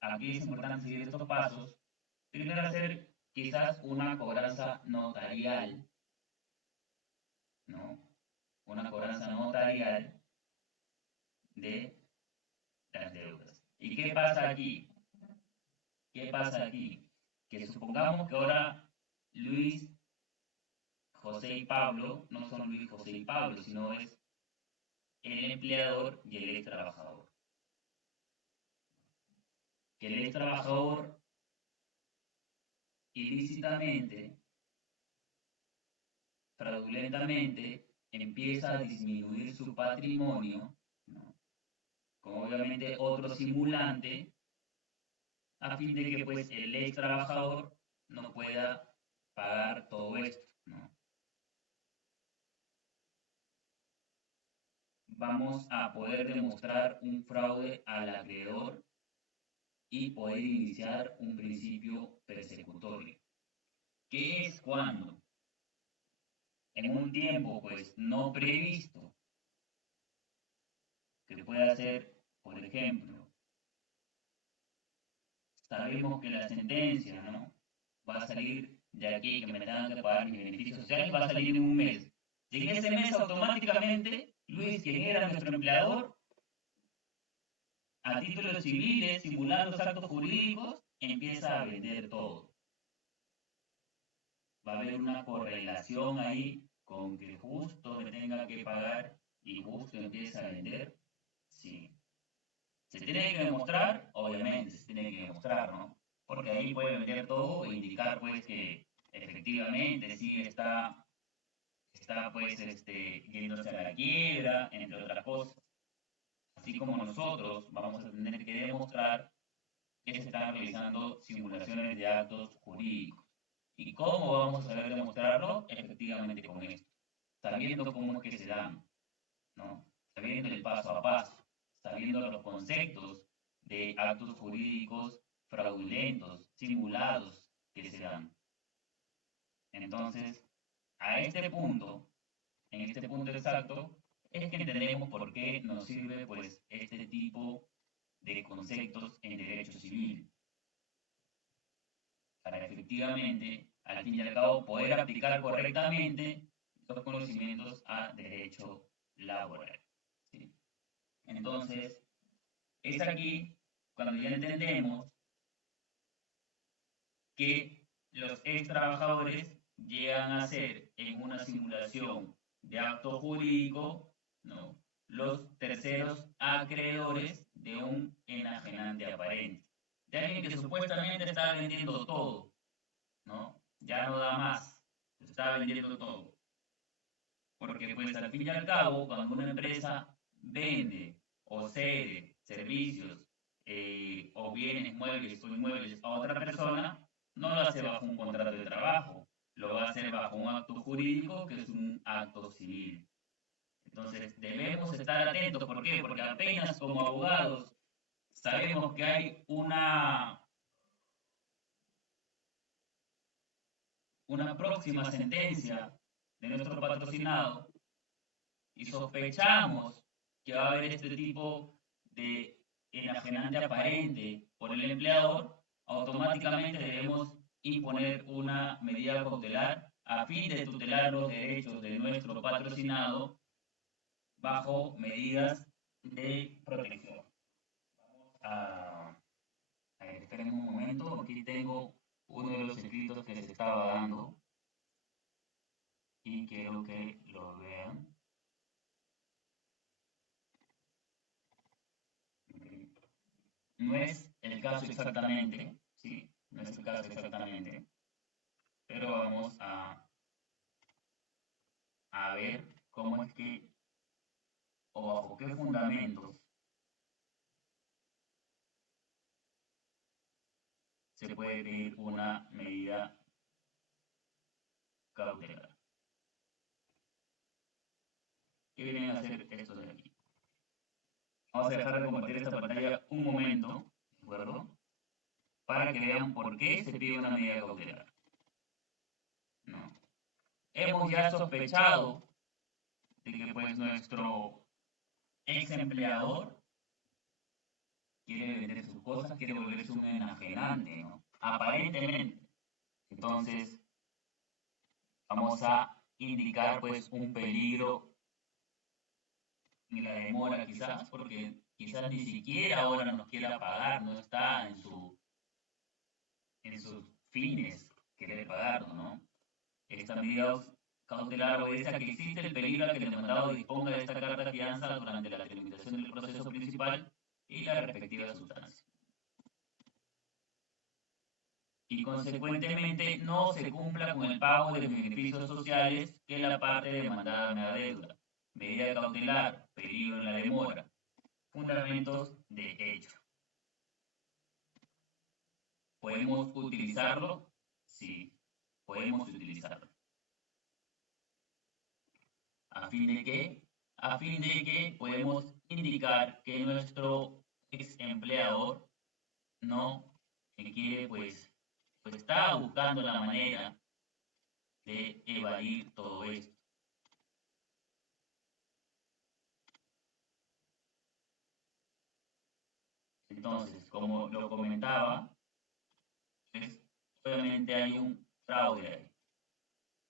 aquí es importante seguir estos pasos, primero hacer quizás una cobranza notarial, ¿no? Una cobranza notarial de las deudas. ¿Y qué pasa aquí? ¿Qué pasa aquí? Que supongamos que ahora Luis, José y Pablo no son Luis, José y Pablo, sino es el empleador y el ex trabajador. Que el ex trabajador ilícitamente, fraudulentamente, empieza a disminuir su patrimonio, ¿no? Con obviamente otro simulante, a fin de que pues el ex trabajador no pueda pagar todo esto, ¿no? Vamos a poder demostrar un fraude al acreedor y poder iniciar un principio persecutorio. ¿Qué es cuando? En un tiempo pues no previsto, que pueda ser, por ejemplo, sabemos que la sentencia, ¿no? Va a salir de aquí, que me tengan que pagar mis beneficios sociales, va a salir en un mes. Y en ese mes automáticamente, Luis, quien era nuestro empleador, a títulos civiles, simulando los actos jurídicos, empieza a vender todo. Va a haber una correlación ahí con que justo me tenga que pagar y justo empieza a vender. Sí. ¿Se tiene que demostrar? Obviamente se tiene que demostrar, ¿no? Porque ahí puede vender todo e indicar pues que efectivamente sí está pues yéndose a la quiebra, entre otras cosas. Así como nosotros vamos a tener que demostrar que se están realizando simulaciones de actos jurídicos. ¿Y cómo vamos a saber demostrarlo? Efectivamente con esto, sabiendo cómo es que se dan, ¿no? Sabiendo el paso a paso, sabiendo los conceptos de actos jurídicos fraudulentos, simulados que se dan. Entonces, a este punto, en este punto exacto, es que entendemos por qué nos sirve pues este tipo de conceptos en derecho civil, para efectivamente al fin y al cabo, poder aplicar correctamente los conocimientos a derecho laboral. ¿Sí? Entonces, es aquí cuando ya entendemos que los ex trabajadores llegan a ser en una simulación de acto jurídico, ¿no?, los terceros acreedores de un enajenante aparente, de alguien que supuestamente está vendiendo todo, ¿no? Ya no da más, está vendiendo todo. Porque pues al fin y al cabo, cuando una empresa vende o cede servicios o bienes muebles o inmuebles a otra persona, no lo hace bajo un contrato de trabajo, lo va a hacer bajo un acto jurídico que es un acto civil. Entonces debemos estar atentos, ¿por qué? Porque apenas como abogados sabemos que hay una próxima sentencia de nuestro patrocinado y sospechamos que va a haber este tipo de enajenante aparente por el empleador, automáticamente debemos imponer una medida cautelar a fin de tutelar los derechos de nuestro patrocinado bajo medidas de protección. A, a ver, esperen un momento, aquí tengo uno de los escritos que se estaba dando y quiero que lo vean. No es el caso exactamente, ¿sí? No es el caso exactamente, pero vamos a ver cómo es que, o bajo qué fundamentos se puede pedir una medida cautelar. ¿Qué vienen a hacer estos de aquí? Vamos a dejar de compartir esta pantalla un momento, ¿de acuerdo? Para que vean por qué se pide una medida cautelar. ¿No? Hemos ya sospechado de que pues nuestro ex empleador quiere vender sus cosas, quiere volverse un enajenante, ¿no? Aparentemente. Entonces, vamos a indicar pues un peligro en la demora quizás, porque quizás ni siquiera ahora nos quiera pagar, no está en sus fines querer pagarnos, ¿no? Esta medida cautelar obedece a que existe el peligro a que el demandado disponga de esta carta de fianza durante la tramitación del proceso principal y la respectiva sustancia. Y consecuentemente no se cumpla con el pago de beneficios sociales que la parte demandada me adeuda. Medida cautelar, peligro en la demora. Fundamentos de hecho. ¿Podemos utilizarlo? Sí, podemos utilizarlo. ¿A fin de qué? A fin de que podemos indicar que nuestro ex empleador no quiere, pues está buscando la manera de evadir todo esto. Entonces, como lo comentaba, pues, obviamente hay un fraude ahí,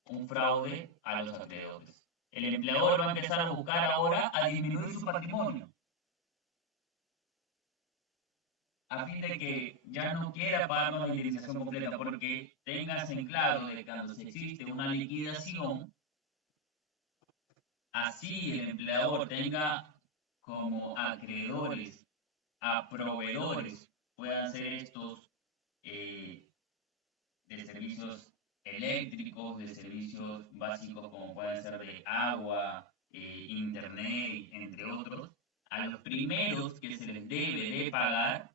un fraude a los acreedores. El empleador va a empezar a buscar ahora a disminuir su patrimonio, a fin de que ya no quiera pagarnos la indemnización completa, porque tengas en claro de que cuando se existe una liquidación, así el empleador tenga como acreedores a proveedores, puedan ser estos eh, de servicios eléctricos, de servicios básicos como pueden ser de agua, internet, entre otros, a los primeros que se les debe de pagar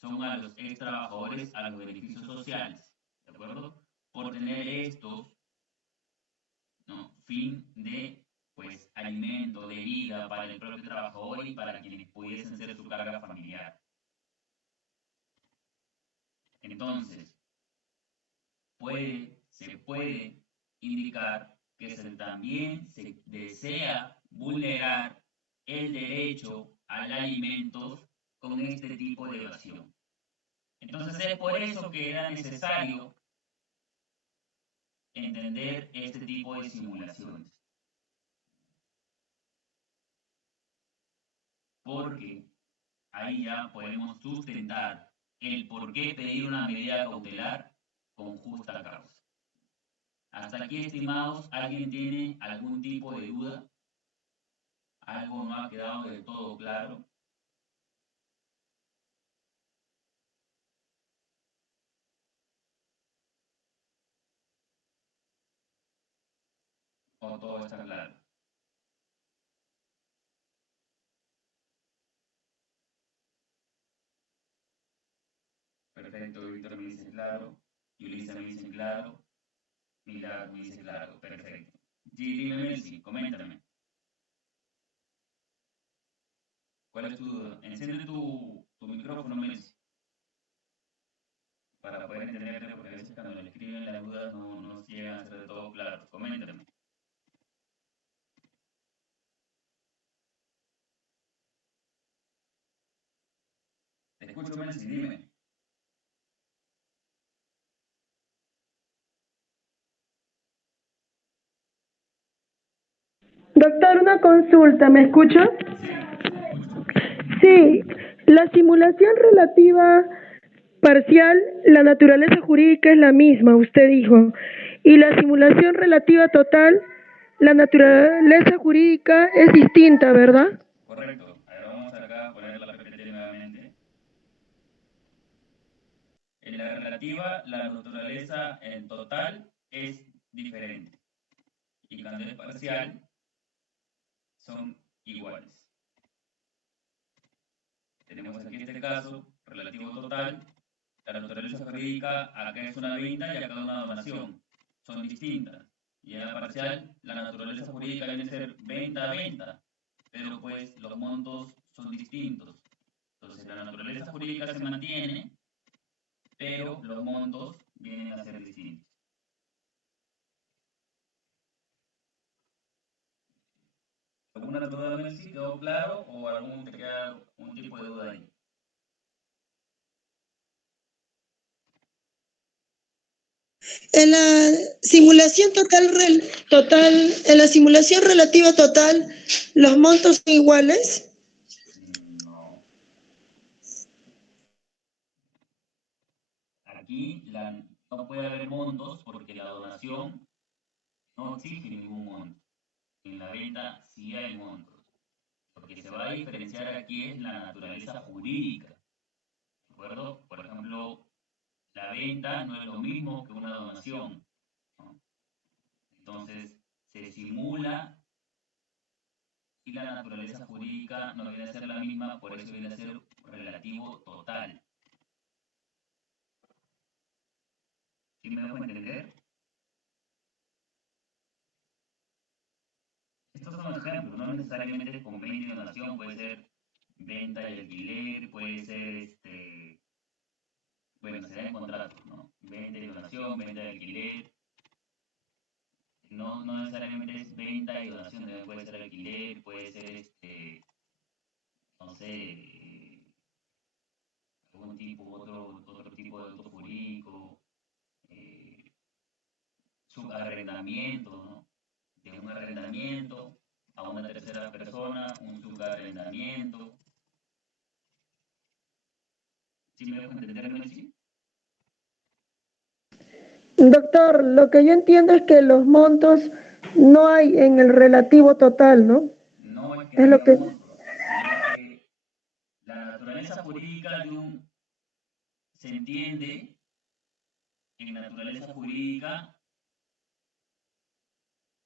son a los ex trabajadores, a los beneficios sociales, ¿de acuerdo? Por tener estos, ¿no?, fin de pues alimento, de vida para el propio trabajador y para quienes pudiesen ser su carga familiar. Entonces, se puede indicar que también se desea vulnerar el derecho al alimentos con este tipo de evasión. Entonces es por eso que era necesario entender este tipo de simulaciones. Porque ahí ya podemos sustentar el por qué pedir una medida cautelar con justa causa. Hasta aquí, estimados, ¿alguien tiene algún tipo de duda? ¿Algo no ha quedado del todo claro? ¿O todo está claro? Perfecto, Víctor me dice claro, Yulisa me dice claro, Milagro me dice claro, perfecto. Sí, dime, Melcy, coméntame. ¿Cuál es tu duda? Enciende tu micrófono, Melcy, para poder entenderte, porque a veces cuando le escriben las dudas no llegan a ser de todo claro. Coméntame. Te escucho, Melcy, dime. Doctor, una consulta, ¿me escucha? Sí, te escucho. Sí, la simulación relativa parcial, la naturaleza jurídica es la misma, usted dijo. Y la simulación relativa total, la naturaleza jurídica es distinta, ¿verdad? Correcto. A ver, vamos acá a poner la PPT nuevamente. En la relativa, la naturaleza en total es diferente. Y cuando es parcial, son iguales. Tenemos aquí este caso, relativo total. La naturaleza jurídica, acá es una venta y acá una donación. Son distintas. Y en la parcial, la naturaleza jurídica viene a ser venta a venta. Pero pues los montos son distintos. Entonces la naturaleza jurídica se mantiene, pero los montos vienen a ser distintos. ¿Alguna duda, Melcy? ¿Quedó claro o algún te queda un tipo de duda ahí? En la simulación total, en la simulación relativa total, ¿los montos son iguales? No. Aquí no puede haber montos porque la donación no exige ningún monto. En la venta sí hay montos. Lo que se va a diferenciar aquí es la naturaleza jurídica. ¿De acuerdo? Por ejemplo, la venta no es lo mismo que una donación, ¿no? Entonces, se simula y la naturaleza jurídica no viene a ser la misma, por eso viene a ser relativo total. ¿Sí me dejo entender? Estos son ejemplos, no necesariamente convenio y donación, puede ser venta y alquiler, puede ser bueno, se da en contratos, ¿no? Venta y donación, venta y alquiler, no necesariamente es venta y donación, también puede ser alquiler, puede ser no sé, algún tipo, otro tipo de auto jurídico, eh, subarrendamiento, ¿no? De un arrendamiento a una tercera persona, un subarrendamiento. ¿Sí me dejo entenderme así? Doctor, lo que yo entiendo es que los montos no hay en el relativo total, ¿no? No es que Es no lo haya que... montos, sino que la naturaleza jurídica se entiende en naturaleza jurídica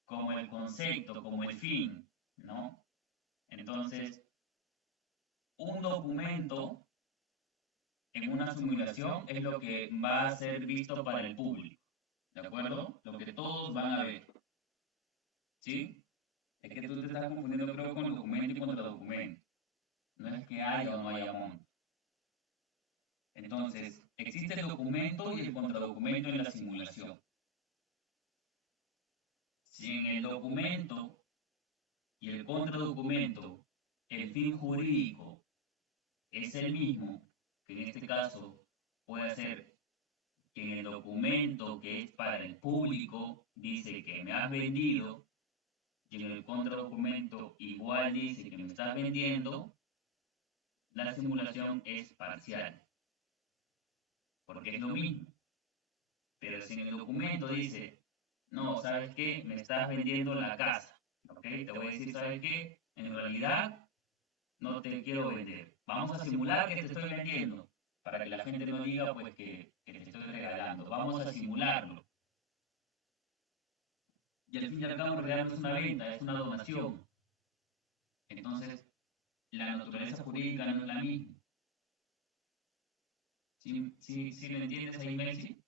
como el concepto, como el fin, ¿no? Entonces, un documento en una simulación es lo que va a ser visto para el público, ¿de acuerdo? Lo que todos van a ver, ¿sí? Es que tú te estás confundiendo, creo, con documento y contradocumento. No es que haya o no haya monto. Entonces, existe el documento y el contradocumento en la simulación. Si en el documento y el contradocumento el fin jurídico es el mismo, que en este caso puede ser que en el documento que es para el público dice que me has vendido y en el contradocumento igual dice que me estás vendiendo, la simulación es parcial, porque es lo mismo. Pero si en el documento dice, no, ¿sabes qué? Me estás vendiendo la casa, ¿ok? Te voy a decir, ¿sabes qué? En realidad no te quiero vender. Vamos a simular que te estoy vendiendo, para que la gente no diga pues que te estoy regalando. Vamos a simularlo. Y al fin y al cabo en realidad no es una venta, es una donación. Entonces, la naturaleza jurídica no es la misma. ¿Sí lo entiendes ahí, Messi?